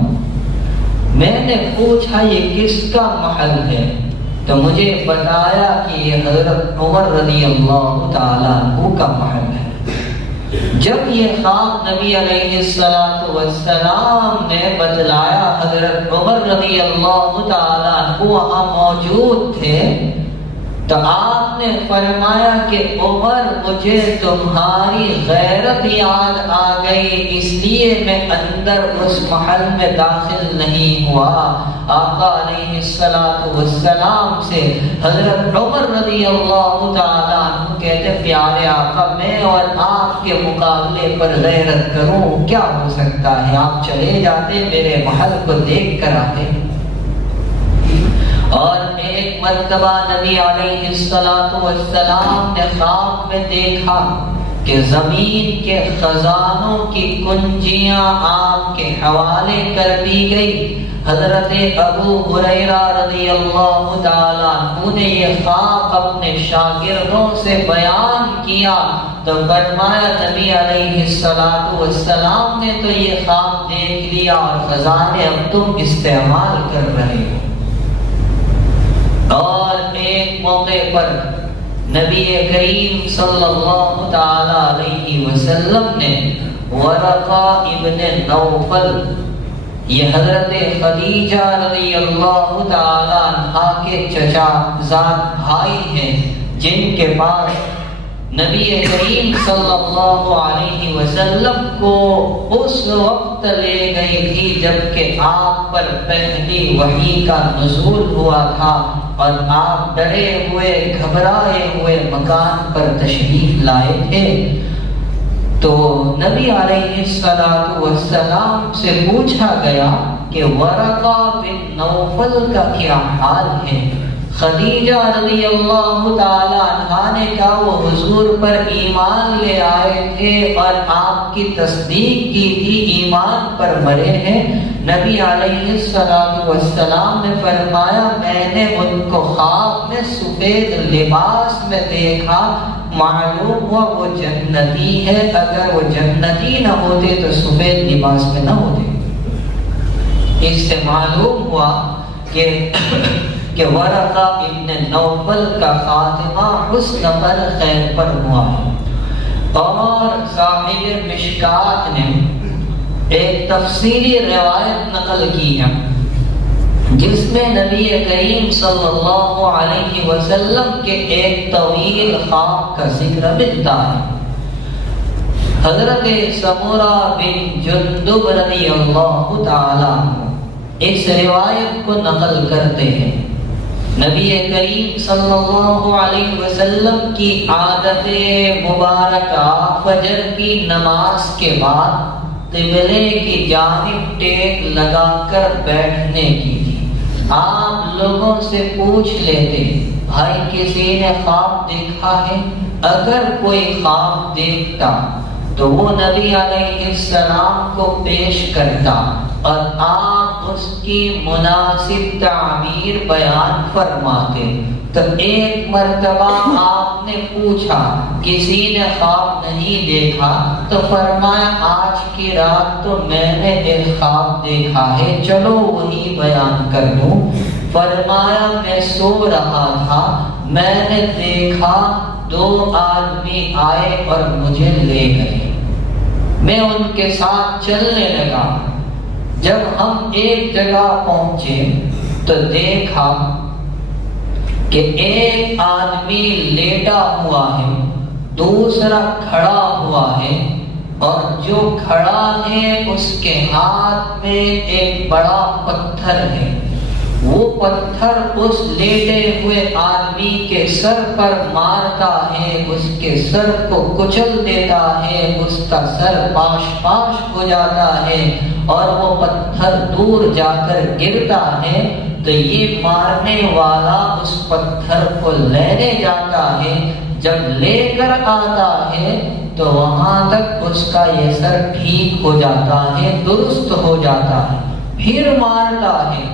میں نے پوچھا یہ کس کا محل ہے؟ تو مجھے بتایا کہ یہ حضرت عمر رضی اللہ تعالیٰ عنہ کا محل ہے۔ جب یہ خواب نبی علیہ السلام نے بتلایا، حضرت عمر رضی اللہ تعالیٰ عنہ وہاں موجود تھے، تو آپ نے فرمایا کہ عمر مجھے تمہاری غیرت یاد آ گئی، اس لیے میں اندر اس محل میں داخل نہیں ہوا۔ آقا علیہ السلام سے حضرت عمر رضی اللہ تعالیٰ عنہ کہتے پیارے آقا میں اور آپ کے مقابلے پر غیرت کروں کیا ہو سکتا ہے؟ آپ چلے جاتے میرے محل کو دیکھ کر آتے۔ اور ایک مرتبہ نبی علیہ السلام نے خواب میں دیکھا کہ زمین کے خزانوں کی کنجیاں آپ کے حوالے کر دی گئی۔ حضرت ابو ہریرہ رضی اللہ تعالیٰ عنہ نے یہ خواب اپنے شاگردوں سے بیان کیا تو فرمایا نبی علیہ السلام نے تو یہ خواب دیکھ لیا اور خزانے اب تم استعمال کر رہے ہو۔ اور ایک موقع پر نبی کریم صلی اللہ تعالی علیہ وسلم نے ورقہ ابن نوفل، یہ حضرت خدیجہ رضی اللہ تعالی عنہا کے چچا زاد بھائی ہیں، جن کے پاس نبی کریم صلی اللہ علیہ وسلم کو اس وقت لے گئی تھی جبکہ آپ پر پہلی وحی کا نزول ہوا تھا اور آپ ڈرے ہوئے گھبرائے ہوئے مکان پر تشریف لائے تھے۔ تو نبی علیہ السلام سے پوچھا گیا کہ ورقہ بن نوفل کا کیا حال ہے۔ خدیجہ رضی اللہ تعالی عنہا نے کہا وہ حضور پر ایمان لے آئے تھے اور آپ کی تصدیق کی تھی، ایمان پر مرے ہیں۔ نبی علیہ السلام نے فرمایا میں نے ان کو خواب میں سفید لباس میں دیکھا، معلوم ہوا وہ جنتی ہے، اگر وہ جنتی نہ ہوتے تو سفید لباس میں نہ ہوتے۔ اس سے معلوم ہوا کہ ورقہ ابن نوفل کا خاتمہ حسن پر خیر پر ہوا ہے۔ اور صاحب مشکات نے ایک تفصیلی روایت نقل کی ہے جس میں نبی کریم صلی اللہ علیہ وسلم کے ایک طویل خواب کا ذکر ملتا ہے۔ حضرت سمورہ بن جندب رضی اللہ تعالی اس روایت کو نقل کرتے ہیں۔ نبی کریم صلی اللہ علیہ وسلم کی عادت مبارکہ فجر کی نماز کے بعد قبلے کی جانب ٹیک لگا کر بیٹھنے کی تھی۔ آپ لوگوں سے پوچھ لیتے بھائی کسی نے خواب دیکھا ہے؟ اگر کوئی خواب دیکھتا تو وہ نبی علیہ السلام کو پیش کرتا اور آپ اس کی مناسب تعبیر بیان فرماتے۔ تو ایک مرتبہ آپ نے پوچھا کسی نے خواب نہیں دیکھا تو فرمایا آج کی رات تو میں نے ایک خواب دیکھا ہے، چلو وہی بیان کر دوں۔ فرمایا میں سو رہا تھا، میں نے دیکھا دو آدمی آئے اور مجھے لے گئے، میں ان کے ساتھ چلنے لگا۔ جب ہم ایک جگہ پہنچے تو دیکھا کہ ایک آدمی لیٹا ہوا ہے، دوسرا کھڑا ہوا ہے، اور جو کھڑا ہے اس کے ہاتھ میں ایک بڑا پتھر ہے۔ وہ پتھر اس لیٹے ہوئے آدمی کے سر پر مارتا ہے، اس کے سر کو کچل دیتا ہے، اس کا سر پاش پاش ہو جاتا ہے اور وہ پتھر دور جا کر گرتا ہے۔ تو یہ مارنے والا اس پتھر کو لینے جاتا ہے، جب لے کر آتا ہے تو وہاں تک اس کا یہ سر ٹھیک ہو جاتا ہے، درست ہو جاتا ہے، پھر مارتا ہے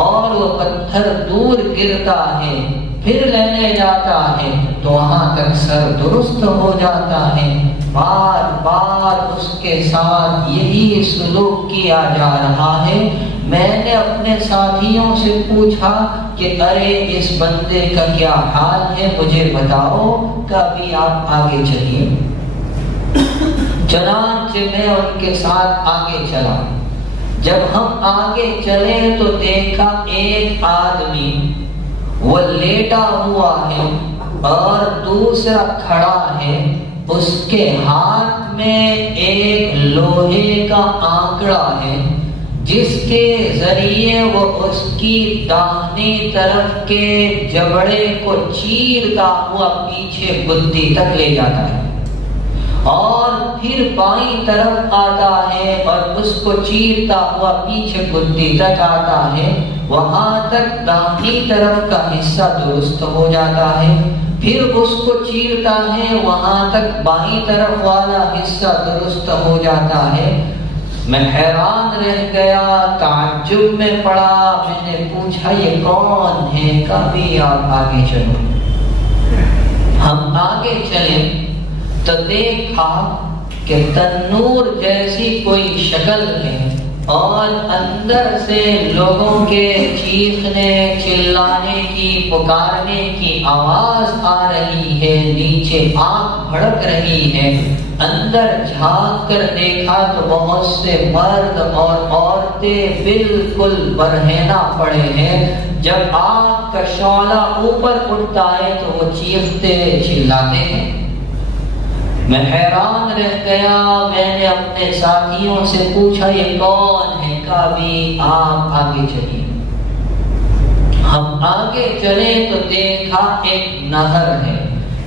اور وہ پتھر دور گرتا ہے، پھر لینے جاتا ہے تو وہاں تک سر درست ہو جاتا ہے۔ بار بار اس کے ساتھ یہی سلوک کیا جا رہا ہے۔ میں نے اپنے ساتھیوں سے پوچھا کہ ارے اس بندے کا کیا حال ہے، مجھے بتاؤ، کبھی آپ آگے چلیے۔ چنانچہ میں ان کے ساتھ آگے چلا۔ جب ہم آگے چلے تو دیکھا ایک آدمی وہ لیٹا ہوا ہے اور دوسرا کھڑا ہے، اس کے ہاتھ میں ایک لوہے کا آنکڑا ہے جس کے ذریعے وہ اس کی داہنی طرف کے جبڑے کو چیرتا ہوا پیچھے گدی تک لے جاتا ہے، اور پھر بائیں طرف آتا ہے اور اس کو چیرتا ہوا پیچھے گدی تک آتا ہے، وہاں تک داہنی طرف کا حصہ درست ہو جاتا ہے، پھر اس کو چیرتا ہے، وہاں تک بائیں طرف والا حصہ درست ہو جاتا ہے۔ میں حیران رہ گیا، تعجب میں پڑا، میں نے پوچھا یہ کون ہے؟ کبھی آپ آگے چلو۔ ہم آگے چلے تو دیکھا کہ تنور جیسی کوئی شکل ہے اور اندر سے لوگوں کے چیخنے چلانے کی پکارنے کی آواز آ رہی ہے، نیچے آگ بھڑک رہی ہے۔ اندر جھانک کر دیکھا تو بہت سے مرد اور عورتیں بالکل برہنہ پڑے ہیں۔ جب آگ کا شعلہ اوپر اٹھتا ہے تو وہ چیختے چلاتے ہیں۔ میں حیران رہ گیا، میں نے اپنے ساتھیوں سے پوچھا یہ کون ہے؟ کبھی آپ آگے چلیے۔ ہم آگے چلے تو دیکھا ایک نہر ہے،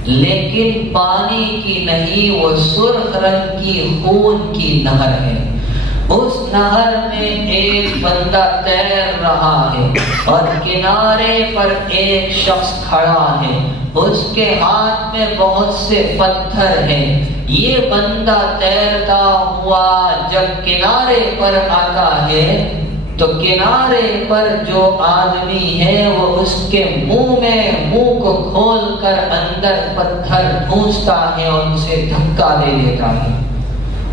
لیکن پانی کی نہیں، وہ سرخ رنگ کی خون کی نہر ہے۔ اس نہر میں ایک بندہ تیر رہا ہے اور کنارے پر ایک شخص کھڑا ہے، اس کے ہاتھ میں بہت سے پتھر ہیں۔ یہ بندہ تیرتا ہوا جب کنارے پر آتا ہے تو کنارے پر جو آدمی ہے وہ اس کے منہ کو کھول کر اندر پتھر ٹھونستا ہے اور اسے دھکا دے دیتا ہے۔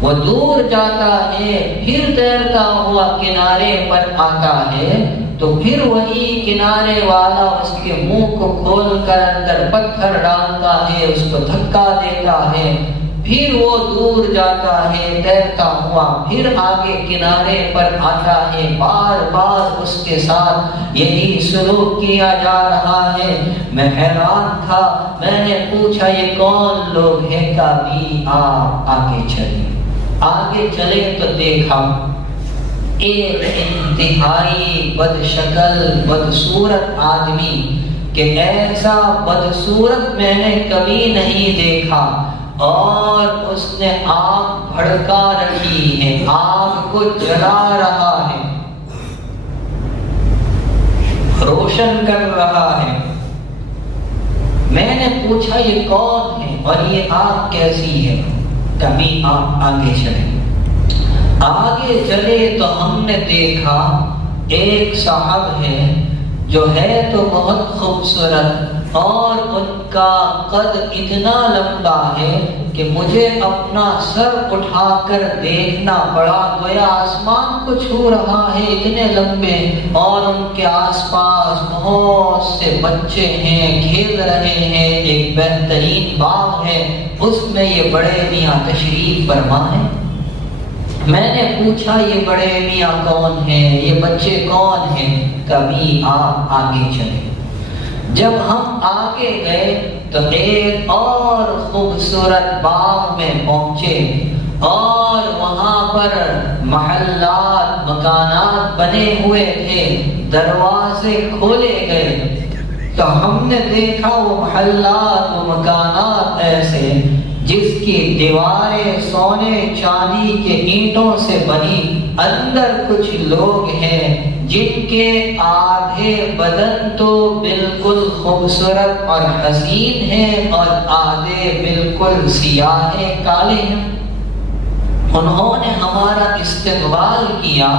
وہ دور جاتا ہے، پھر تیرتا ہوا کنارے پر آتا ہے تو پھر وہی کنارے والا اس کے منہ کو کھول کر اندر پتھر ڈالتا ہے، اس کو دھکا دیتا ہے، پھر وہ دور جاتا ہے تیرتا ہوا، پھر آگے کنارے پر آتا ہے، بار بار اس کے ساتھ یہی سلوک کیا جا رہا ہے۔ میں حیران تھا، میں نے پوچھا یہ کون لوگ ہیں؟ کبھی آپ آگے چلے تو دیکھا ایک انتہائی بد شکل بدصورت آدمی کہ ایسا بدصورت میں نے کبھی نہیں دیکھا، اور اس نے آگ بھڑکا رکھی ہے، آگ کو جلا رہا ہے، روشن کر رہا ہے۔ میں نے پوچھا یہ کون ہے اور یہ آگ کیسی ہے؟ کبھی آپ آگے چلے تو ہم نے دیکھا ایک صاحب ہے جو ہے تو بہت خوبصورت، اور ان کا قد اتنا لمبا ہے کہ مجھے اپنا سر اٹھا کر دیکھنا پڑا، گویا آسمان کو چھو رہا ہے، اتنے لمبے، اور ان کے آس پاس بہت سے بچے ہیں، کھیل رہے ہیں، ایک بہترین باغ ہے، اس میں یہ بڑے میاں تشریف فرما ہے۔ میں نے پوچھا یہ بڑے میاں کون ہیں، یہ بچے کون ہیں؟ کبھی آپ آگے چلے۔ جب ہم آگے گئے تو ایک اور خوبصورت باغ میں پہنچے، اور وہاں پر محلات مکانات بنے ہوئے تھے، دروازے کھولے گئے تو ہم نے دیکھا وہ محلات و مکانات ایسے جس کی دیواریں سونے چاندی کے اینٹوں سے بنی، اندر کچھ لوگ ہیں جن کے آدھے بدن تو بالکل خوبصورت اور حسین ہیں اور آدھے بالکل سیاہ کالے ہیں۔ انہوں نے ہمارا استقبال کیا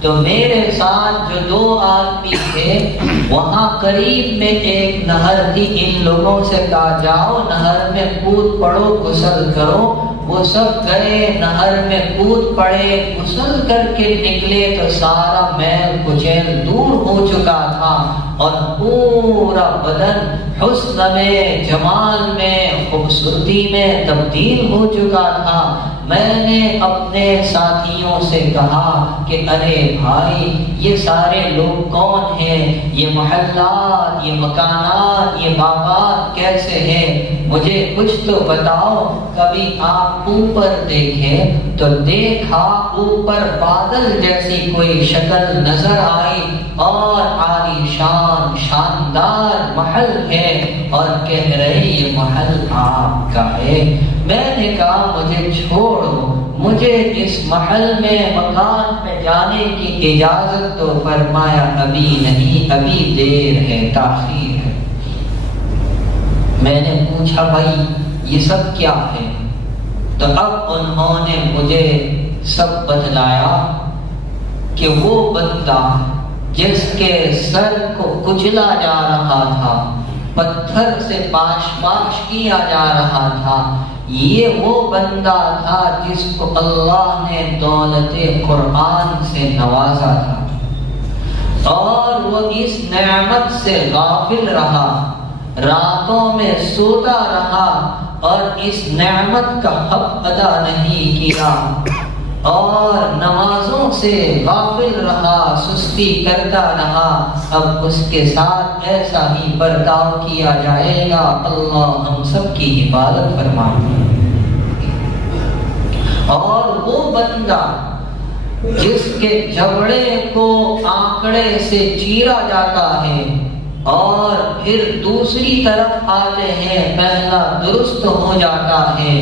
تو میرے ساتھ جو دو آدمی تھے، وہاں قریب میں ایک نہر تھی، ان لوگوں سے کہا جاؤ نہر میں کود پڑو، غسل کرو۔ وہ سب گئے، نہر میں کود پڑے، غسل کر کے نکلے تو سارا میل کچیل دور ہو چکا تھا اور پورا بدن حسن میں، جمال میں، خوبصورتی میں تبدیل ہو چکا تھا۔ میں نے اپنے ساتھیوں سے کہا کہ ارے بھائی یہ سارے لوگ کون ہیں، یہ محلات، یہ مکانات، یہ باغات کیسے ہیں، مجھے کچھ تو بتاؤ۔ کبھی آپ اوپر دیکھیں تو دیکھا اوپر بادل جیسی کوئی شکل نظر آئی اور عالی شان شاندار محل ہے، اور کہہ رہے یہ محل آپ کا ہے۔ میں نے کہا مجھے چھوڑو، مجھے اس محل میں مکان میں جانے کی اجازت تو۔ فرمایا ابھی نہیں، ابھی دیر ہے، تاخیر ہے۔ میں نے پوچھا بھائی یہ سب کیا ہے؟ تو اب انہوں نے مجھے سب بتلایا کہ وہ بندہ جس کے سر کو کچلا جا رہا تھا، پتھر سے پاش پاش کیا جا رہا تھا، یہ وہ بندہ تھا جس کو اللہ نے دولت قرآن سے نوازا تھا، اور وہ اس نعمت سے غافل رہا، راتوں میں سوتا رہا اور اس نعمت کا حق ادا نہیں کیا، اور نمازوں سے غافل رہا، سستی کرتا رہا۔ اب اس کے ساتھ ایسا ہی برتاؤ کیا جائے گا۔ اللہ ہم سب کی حفاظت فرمائے۔ اور وہ بندہ جس کے جبڑے کو آنکڑے سے چیرا جاتا ہے اور پھر دوسری طرف آتے ہیں پہلا درست ہو جاتا ہے،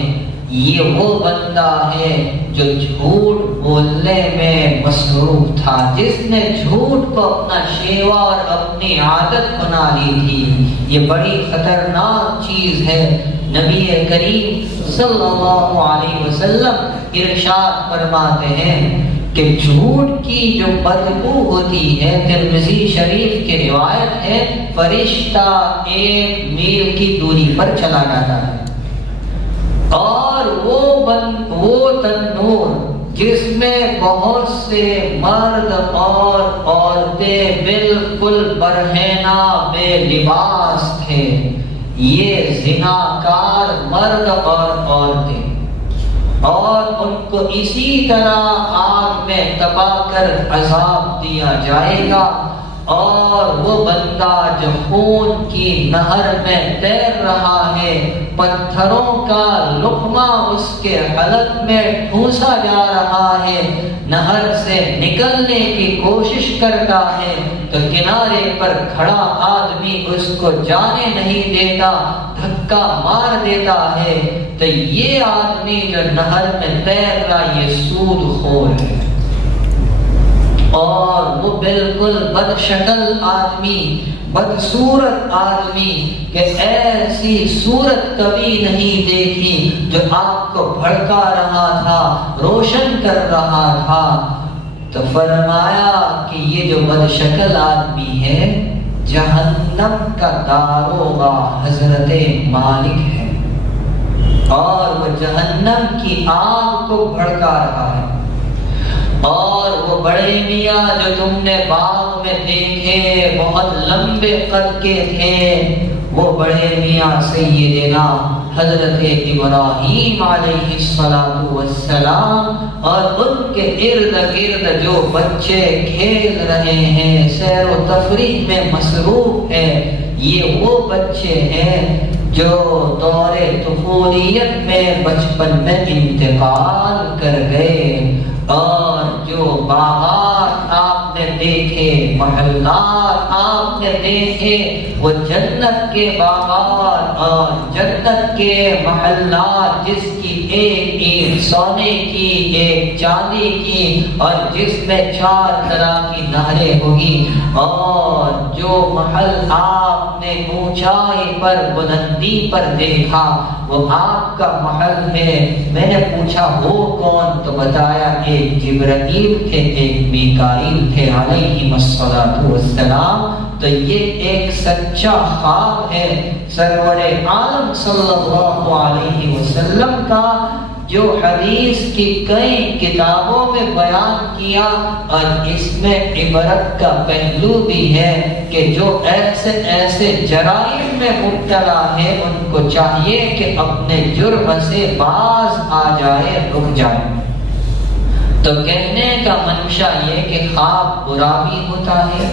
یہ وہ بندہ ہے جو جھوٹ بولنے میں مصروف تھا، جس نے جھوٹ کو اپنا شیوا اور اپنی عادت بنا لی تھی۔ یہ بڑی خطرناک چیز ہے۔ نبی کریم صلی اللہ علیہ وسلم ارشاد فرماتے ہیں کہ جھوٹ کی جو بدبو ہوتی ہے، ترمذی شریف کی روایت ہے، فرشتہ 1 میل کی دوری پر چلا جاتا ہے، اور وہ تنور جس میں بہت سے مرد اور عورتیں بالکل برہنہ بے لباس تھے، یہ زناکار مرد اور عورتیں، اور ان کو اسی طرح آگ میں دبا کر عذاب دیا جائے گا، اور وہ بندہ جو خون کی نہر میں تیر رہا ہے، پتھروں کا لقمہ اس کے حلق میں ٹھوسا جا رہا ہے، نہر سے نکلنے کی کوشش کرتا ہے تو کنارے پر کھڑا آدمی اس کو جانے نہیں دیتا، دھکا مار دیتا ہے، تو یہ آدمی جو نہر میں تیر رہا یہ سود خور ہے، اور وہ بالکل بد شکل آدمی، بدصورت آدمی، کہ ایسی صورت کبھی نہیں دیکھی جو آپ کو بھڑکا رہا تھا، روشن کر رہا تھا۔ تو فرمایا کہ یہ جو بد شکل آدمی ہے جہنم کا داروغہ حضرت مالک ہے، اور وہ جہنم کی آگ کو بھڑکا رہا ہے، اور وہ بڑے میاں جو تم نے باغ میں دیکھے بہت لمبے قد کے تھے، وہ بڑے میاں سیدنا حضرت ابراہیم علیہ السلام، اور ان کے ارد گرد جو بچے کھیل رہے ہیں، سیر و تفریح میں مصروف ہیں، یہ وہ بچے ہیں جو دور طفولیت میں بچپن میں انتقال کر گئے، اور جو باغات آپ نے دیکھے، محلات آپ نے دیکھے، وہ جنت کے باغات اور جنت کے محلات، جس کی ایک اینٹ سونے کی، ایک چاندی کی، اور جس میں 4 طرح کی نہریں ہوگی، اور جو محل آپ نے اونچائی پر بلندی پر دیکھا وہ آپ کا محل ہے۔ میں نے پوچھا وہ کون؟ تو بتایا ایک جبرائیل تھے، ایک میکائیل تھے علیہم السلام۔ تو یہ ایک سچا خواب ہے سرور عالم صلی اللہ علیہ وسلم کا، جو حدیث کی کئی کتابوں میں بیان کیا، اور اس میں عبرت کا پہلو بھی ہے کہ جو ایسے جرائم میں مبتلا ہے ان کو چاہیے کہ اپنے جرم سے باز آ جائے، رک جائے۔ تو کہنے کا منشا یہ کہ خواب برا بھی ہوتا ہے،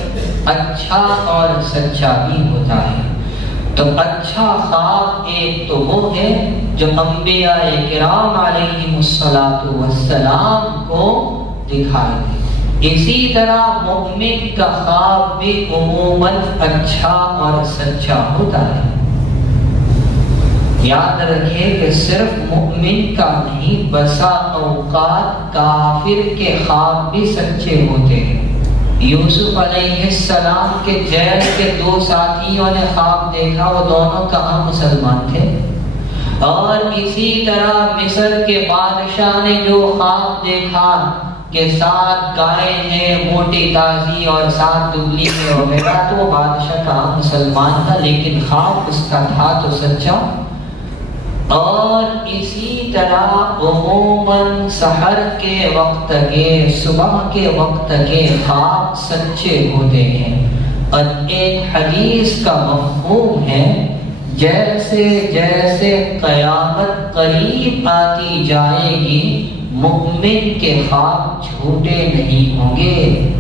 اچھا اور سچا بھی ہوتا ہے۔ تو اچھا خواب ایک تو وہ ہے جو انبیاء کرام علیہم السلام کو دکھائے دے، اسی طرح مومن کا خواب بھی عموماً اچھا اور سچا ہوتا ہے۔ یاد رکھے کہ صرف مومن کا نہیں، بسا اوقات کافر کے خواب بھی سچے ہوتے ہیں۔ یوسف علیہ السلام کے جیل کے 2 ساتھیوں نے خواب دیکھا، وہ دونوں کہاں مسلمان تھے، اور اسی طرح مصر کے بادشاہ نے جو خواب دیکھا کہ 7 گائیں ہیں موٹی تازی اور 7 دبلی میں وغیرہ، تو وہ بادشاہ کہاں مسلمان تھا، لیکن خواب اس کا تھا تو سچا۔ اور اسی طرح عموماً سحر کے وقت کے، صبح کے وقت کے خواب سچے ہوتے ہیں۔ اور ایک حدیث کا مفہوم ہے، جیسے جیسے قیامت قریب آتی جائے گی مومن کے خواب جھوٹے نہیں ہوں گے۔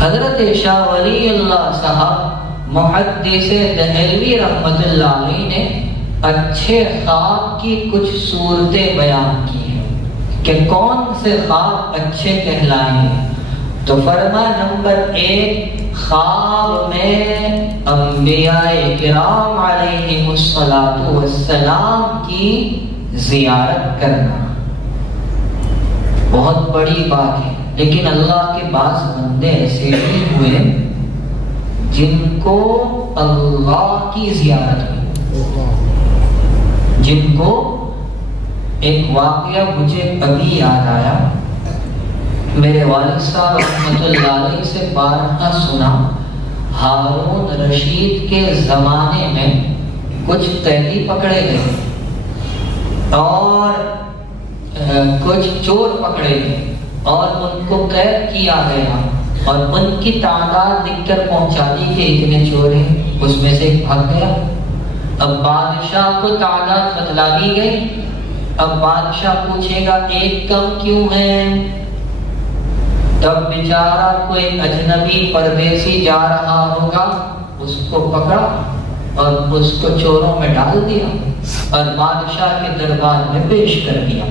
حضرت شاہ ولی اللہ صاحب محدث دہلوی رحمت اللہ علیہ نے اچھے خواب کی کچھ صورتیں بیان کی ہیں کہ کون سے خواب اچھے کہلائیں گے۔ تو فرما نمبر 1، خواب میں انبیاء کرام علیہم السلام کی زیارت کرنا بہت بڑی بات ہے، لیکن اللہ کے بعض بندے ایسے بھی ہوئے جن کو اللہ کی زیارت ہوئی، جن کو ایک واقعہ مجھے ابھی یاد آیا، میرے والد صاحب رحمۃ اللہ علیہ سے بارہا سنا، ہارون رشید کے زمانے میں کچھ قیدی پکڑے گئے اور کچھ چور پکڑے گئے اور ان کو قید کیا گیا، اور ان کی تعداد لکھ کر پہنچا دی کہ اتنے چور ہیں، اس میں سے ایک بھاگ گیا۔ اب بادشاہ کو تعداد بتلا دی گئی، اب بادشاہ پوچھے گا ایک کم کیوں ہے؟ تب بیچارہ کوئی اجنبی پردیسی جا رہا ہوگا، اس کو پکڑا اور اس کو چوروں میں ڈال دیا اور بادشاہ کے دربار میں پیش کر دیا۔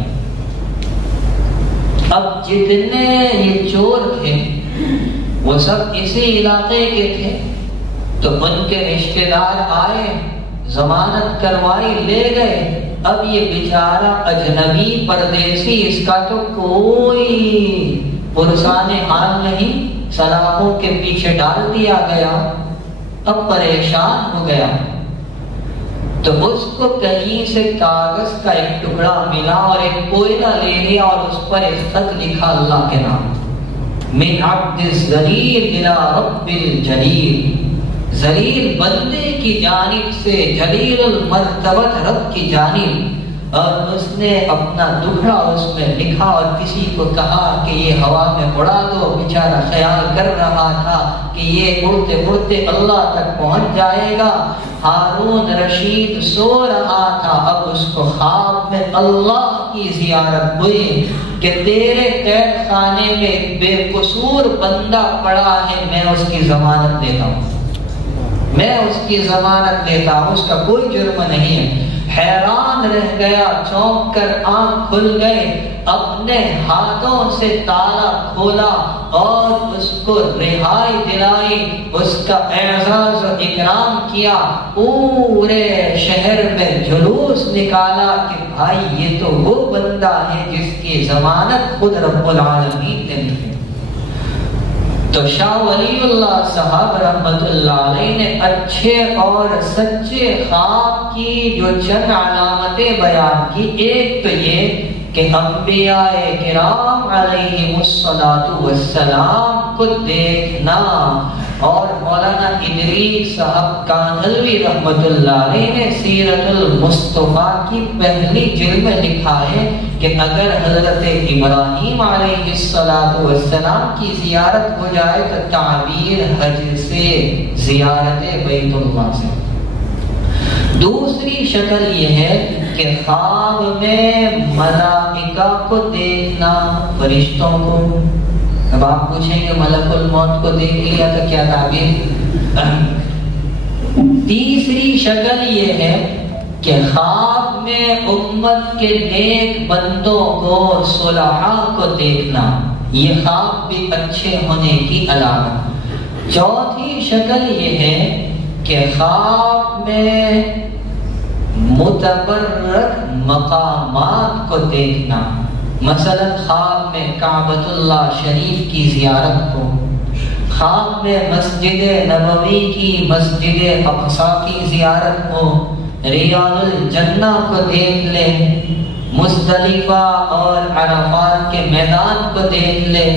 اب جتنے یہ چور تھے وہ سب اسی علاقے کے تھے، تو ان کے رشتہ دار آئے، ضمانت کروائی، لے گئے۔ اب یہ بیچارہ اجنبی پردیسی، اس کا تو کوئی پرسان حال نہیں، سلاخوں کے پیچھے ڈال دیا گیا، اب پریشان ہو گیا۔ تو اس کو کہیں سے کاغذ کا ایک ٹکڑا ملا اور ایک کوئلہ لے لیا اور اس پر ایک خط لکھا اللہ کے نام، من عبد الذلیل الی رب الجلیل، ذلیل بندے کی جانب سے جلیل المرتبت رب کی جانب۔ اور اس نے اپنا دکھڑا اس میں لکھا اور کسی کو کہا کہ یہ ہوا میں اڑا دو۔ بیچارہ خیال کر رہا تھا کہ یہ اڑتے اڑتے اللہ تک پہنچ جائے گا۔ ہارون رشید سو رہا تھا، اب اس کو خواب میں اللہ کی زیارت ہوئی کہ تیرے قید خانے میں بے قصور بندہ پڑا ہے، میں اس کی ضمانت دیتا ہوں، میں اس کی ضمانت دیتا ہوں، اس کا کوئی جرم نہیں ہے۔ حیران رہ گیا، چونک کر آنکھ کھل گئے، اپنے ہاتھوں سے تالا کھولا اور اس کو رہائی دلائی، اس کا اعزاز و اکرام کیا، پورے شہر میں جلوس نکالا کہ بھائی یہ تو وہ بندہ ہے جس کی ضمانت خود رب العالمین نے دی۔ تو شاہ ولی اللہ صاحب رحمت اللہ علیہ نے اچھے اور سچے خواب کی جو چند علامتیں بیان کی، ایک تو یہ کہ انبیاء کرام علیہم الصلاۃ والسلام کو دیکھنا، اور مولانا ادریس صاحب کانہلوی رحمت اللہ علیہ نے سیرت المصطفیٰ کی پہلی جلد میں لکھا ہے کہ اگر حضرت ابراہیم علیہ السلام کی زیارت ہو جائے تو تعبیر حج سے، زیارت بیت اللہ سے۔ دوسری شکل یہ ہے کہ خواب میں ملائکہ کو دیکھنا، فرشتوں کو۔ اب آپ پوچھیں گے ملک الموت کو دیکھ لیا تو کیا تعبیر؟ تیسری شکل یہ ہے کہ خواب میں امت کے نیک بندوں کو، صلحاء کو دیکھنا، یہ خواب بھی اچھے ہونے کی علامت۔ چوتھی شکل یہ ہے کہ خواب میں متبرک مقامات کو دیکھنا، مثلا خواب میں کعبۃ اللہ شریف کی زیارت کو، خواب میں مسجد نبوی کی، مسجد اقصیٰ کی زیارت کو، ریاض الجنہ کو دیکھ لے، مزدلفہ اور عرفات کے میدان کو دیکھ لے،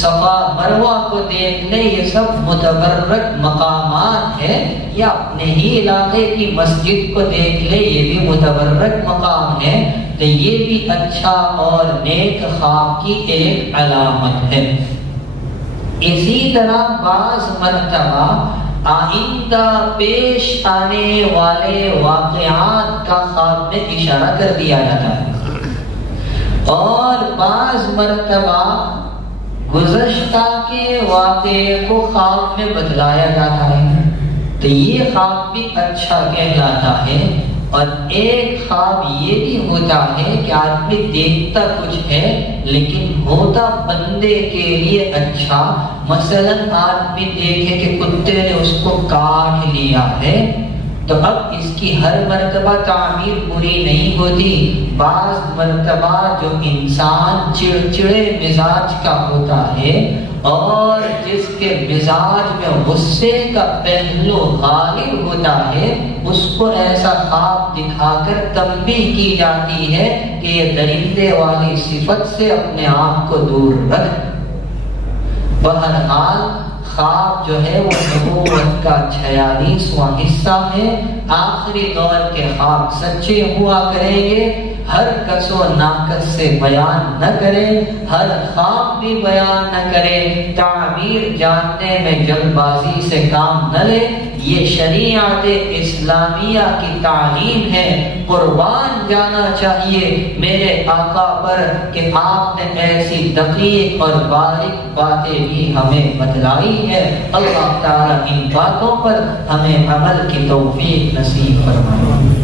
صفا مروہ کو دیکھ لے، یہ سب متبرک مقامات ہیں۔ یا اپنے ہی علاقے کی مسجد کو دیکھ لے، یہ بھی متبرک مقام ہے، تو یہ بھی اچھا اور نیک خواب کی ایک علامت ہے۔ اسی طرح بعض مرتبہ آئندہ پیش آنے والے واقعات کا خواب میں اشارہ کر دیا جاتا ہے، اور بعض مرتبہ گزشتہ کے واقعے کو خواب میں بتلایا جاتا ہے، تو یہ خواب بھی اچھا کہلاتا ہے۔ اور ایک خواب یہ بھی ہوتا ہے کہ آدمی دیکھتا کچھ ہے لیکن ہوتا بندے کے لیے اچھا، مثلا آدمی دیکھے کہ کتے نے اس کو کاٹ لیا ہے تو اب اس کی ہر مرتبہ تعمیر پوری نہیں ہوتی. بعض مرتبہ جو انسان چڑچڑے مزاج کا ہوتا ہے اور جس کے مزاج میں غصے کا پہلو غالب ہوتا ہے، اس کو ایسا خواب دکھا کر تنبیہ کی جاتی ہے کہ یہ درندے والی صفت سے اپنے آپ کو دور رکھ. بہرحال خواب جو ہے وہ نبوت کا 46واں حصہ ہے. آخری دور کے خواب سچے ہوا کریں گے. ہر کس و ناقص سے بیان نہ کرے، ہر خواب بھی بیان نہ کرے. تعبیر جاننے میں جلد بازی سے کام نہ لے. یہ شریعت اسلامیہ کی تعلیم ہے. قربان جانا چاہیے میرے آقا پر کہ آپ نے ایسی دقیق اور باریک باتیں بھی ہمیں بتلائی ہے. اللہ تعالیٰ ان باتوں پر ہمیں عمل کی توفیق نصیب فرمائے.